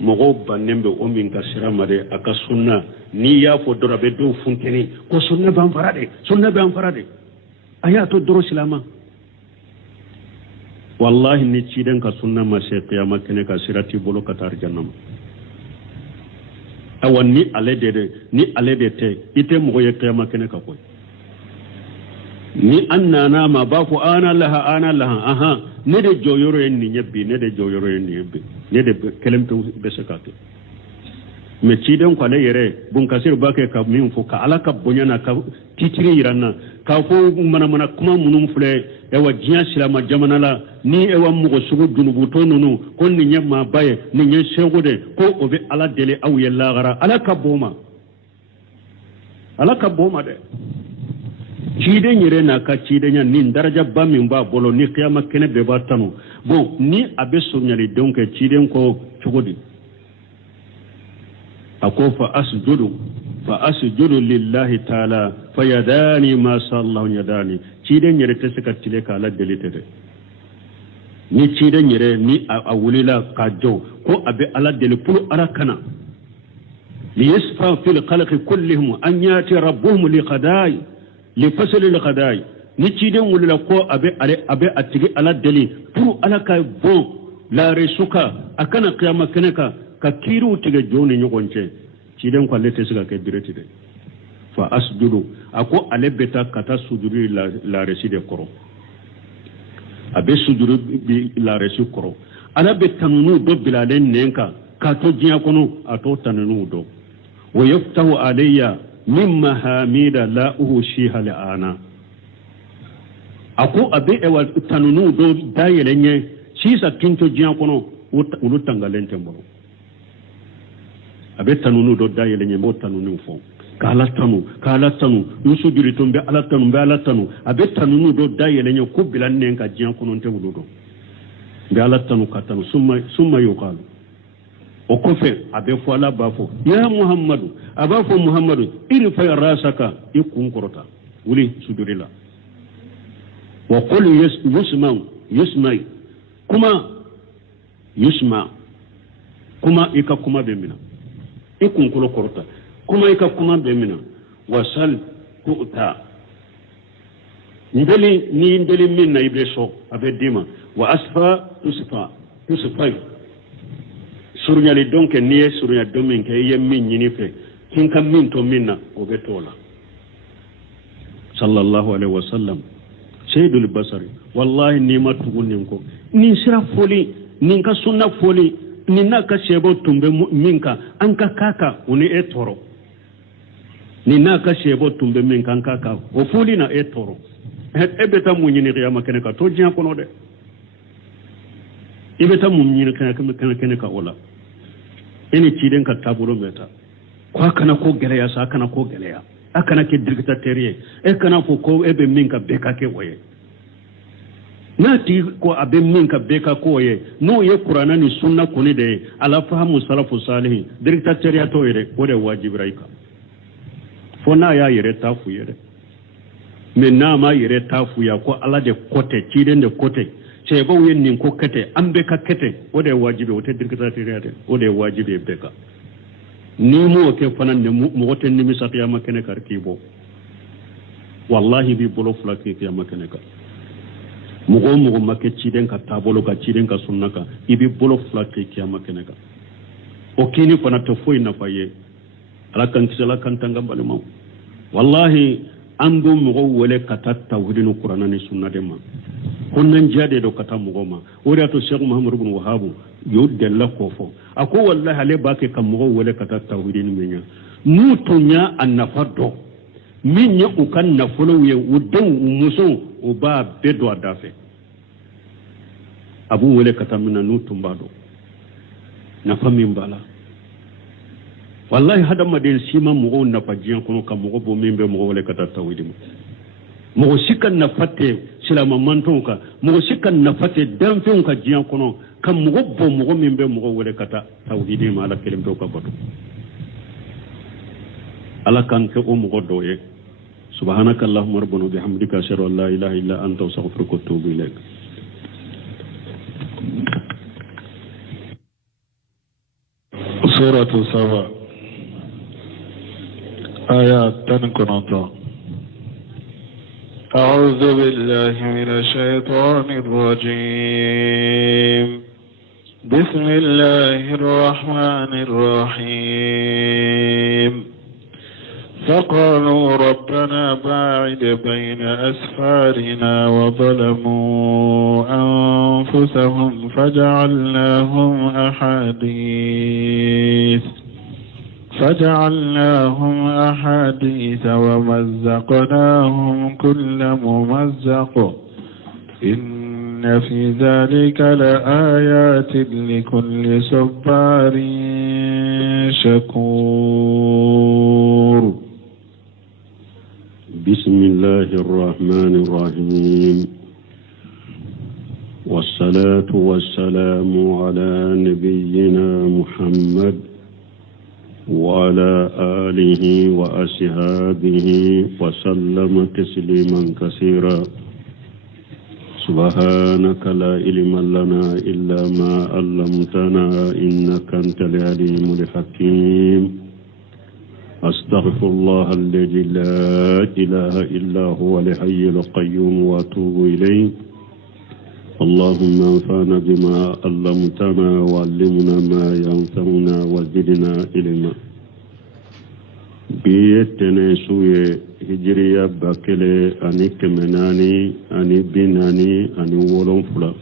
mogo banembe o min kasira made aka sunna ni ya fo dorabe do funkeni ko sunna ban farade aya to doro silama wallahi ni ciden ka sunna ma se qiyamah kene ka sirati bolo katar jannam awan ni alede te ite mo ye qiyamah kene ka koy ni annana ma ba ko ana laha aha ne de joyoro en ni nyebbi ne de kelemto be sekate me ciden ko le yere bun kasir bake ka min fo ka alaka bonyana ka titiri iranna ka fo mana kuma munum fule ewa jiya silama jamana la ni ewa mugo sugu dunubu to nunu kon ni nyemma baye ni nyen segode ko obe ala dele aw yalla gara alaka boma de cide nyere na ka cide nya ni daraja ba min ba bolo ni qiyama kene be ba tanu bon ni abe so nyali donc cide ko chugodi akofa asjudu lillahi ta'ala fayadani ma sallahu yadani ciden yere te saka tile ka la delite ni ciden yere ni awulila kajo ko abe ala dele pulu arakana liyasfa fil khalq kullihim an yati rabbuhum li fasl al qada'i ni ciden wulila ko abe atigi ala dele pulu ala ka bon la resuka akana qiyama keneka ka kiru tige joni nyogonce ciden ko lete saka ke direti de fa asjudu ako ale beta kata sujudi la resi de koro abe sujudi bi la resi koro ala be tanunu do bilalen nenka kato jiya kono ato tanunu do wa yaftahu alayya mimma hamida la uhshiha li ana ako abe e wal tanunu do dayelenye sisa kinto jiya kono ulu tangalen temboro abe tanunu do dayelenye mo tanunu fo kala tanu nusu juri tumbe ala tanu abe tanunu do dayelenye ko bilanne ka jiya kono te wudo be ala tanu katanu summa yuqalu o kofe abe fo ala bafo ya muhammadu abafo muhammadu irfa rasaka ikun korota wuli sudurila wa qul yusma kuma ika kuma be mina ikun kolo korota kuma ika kuma be mina wasal tu'ta ndeli minna ibe so abe dima wa asfa tusfa surnyali donke niye surnya domin ke yemmin nyini fe kin kam min to minna o be tola sallallahu alaihi wasallam sayyidul basari wallahi ni matugunin ko ni sira foli nin ka sunna foli ni naka shebo tumbe minka anka kaka uni etoro ni naka shebo tumbe minka anka kaka o foli na etoro ebeta munyini qiyama keneka to jiya kono de ibeta munyini keneka ola eni ciden ka taburo beta kwa kana ko geleya sa kana ko geleya akana ke dirgita teriye e kana ko ebe minka beka ke oye nati ko abe minka beka ko oye no ye qur'ana ni sunna koni de ala fahamu salafu salih dirgita teriya to yere ko de wajibraika fona ya yere tafu yere menna ma yere tafu ya ko ala de kote ciden de kote sai ba wuyen nin ko kete an be ka kete o da wajibi o ta dirkata tiriyate o da wajibi be ka ni mu ke fanan ne mu woten ni misa qiyama kene karki bo wallahi bi bolo fulake qiyama kene ka mu go make ciden ka tabolo ka ciden ka sunnaka ibi bolo fulake qiyama kene ka o kini fana to foi na faye ala kan kisala kan tanga balima wallahi an do mu go wele kata tawhidin qur'ana ni sunna de ma kunnan jade do kata mu goma wuri to Sheikh Muhammad ibn Wahhab yo della ko fo ako wallahi ale bake kam mu go wele kata tawhidin menya mutunya annafado minya ukan nafolo ye udan umuso o ba bedo adafe abu wele kata mina nutumbado na famin bala wallahi hada madin sima mu go na fajiyan kono kam mu go bo mimbe mu go wele kata tawhidin mo sikan na fatte silama mantonka mo sikan na fatte damfenka jiyan kono kam mo bo mo min be mo wole kata tawhidi ma ala kelim do ka batu ala kan ke o mo doye subhanaka allahumma rabbana bihamdika ashhadu an la ilaha illa anta astaghfiruka wa atubu ilaik suratu saba ayat 19 أعوذ بالله من الشيطان الرجيم بسم الله الرحمن الرحيم فقالوا ربنا باعد بين أسفارنا وظلموا أنفسهم فجعلناهم أحاديث ومزقناهم كل ممزق إن في ذلك لآيات لكل صبار شكور بسم الله الرحمن الرحيم والصلاة والسلام على نبينا محمد وعلى آله وأصحابه وسلم تسليما كثيرا سبحانك لا علم لنا إلا ما علمتنا إنك أنت العليم الحكيم أستغفر الله الذي لا إله إلا هو الحي القيوم وأتوب إليه اللهم انفعنا بما علمتنا وعلمنا ما ينفعنا وزدنا علما biyetene suye hijriya bakele ani kemenani ani binani ani wolonfula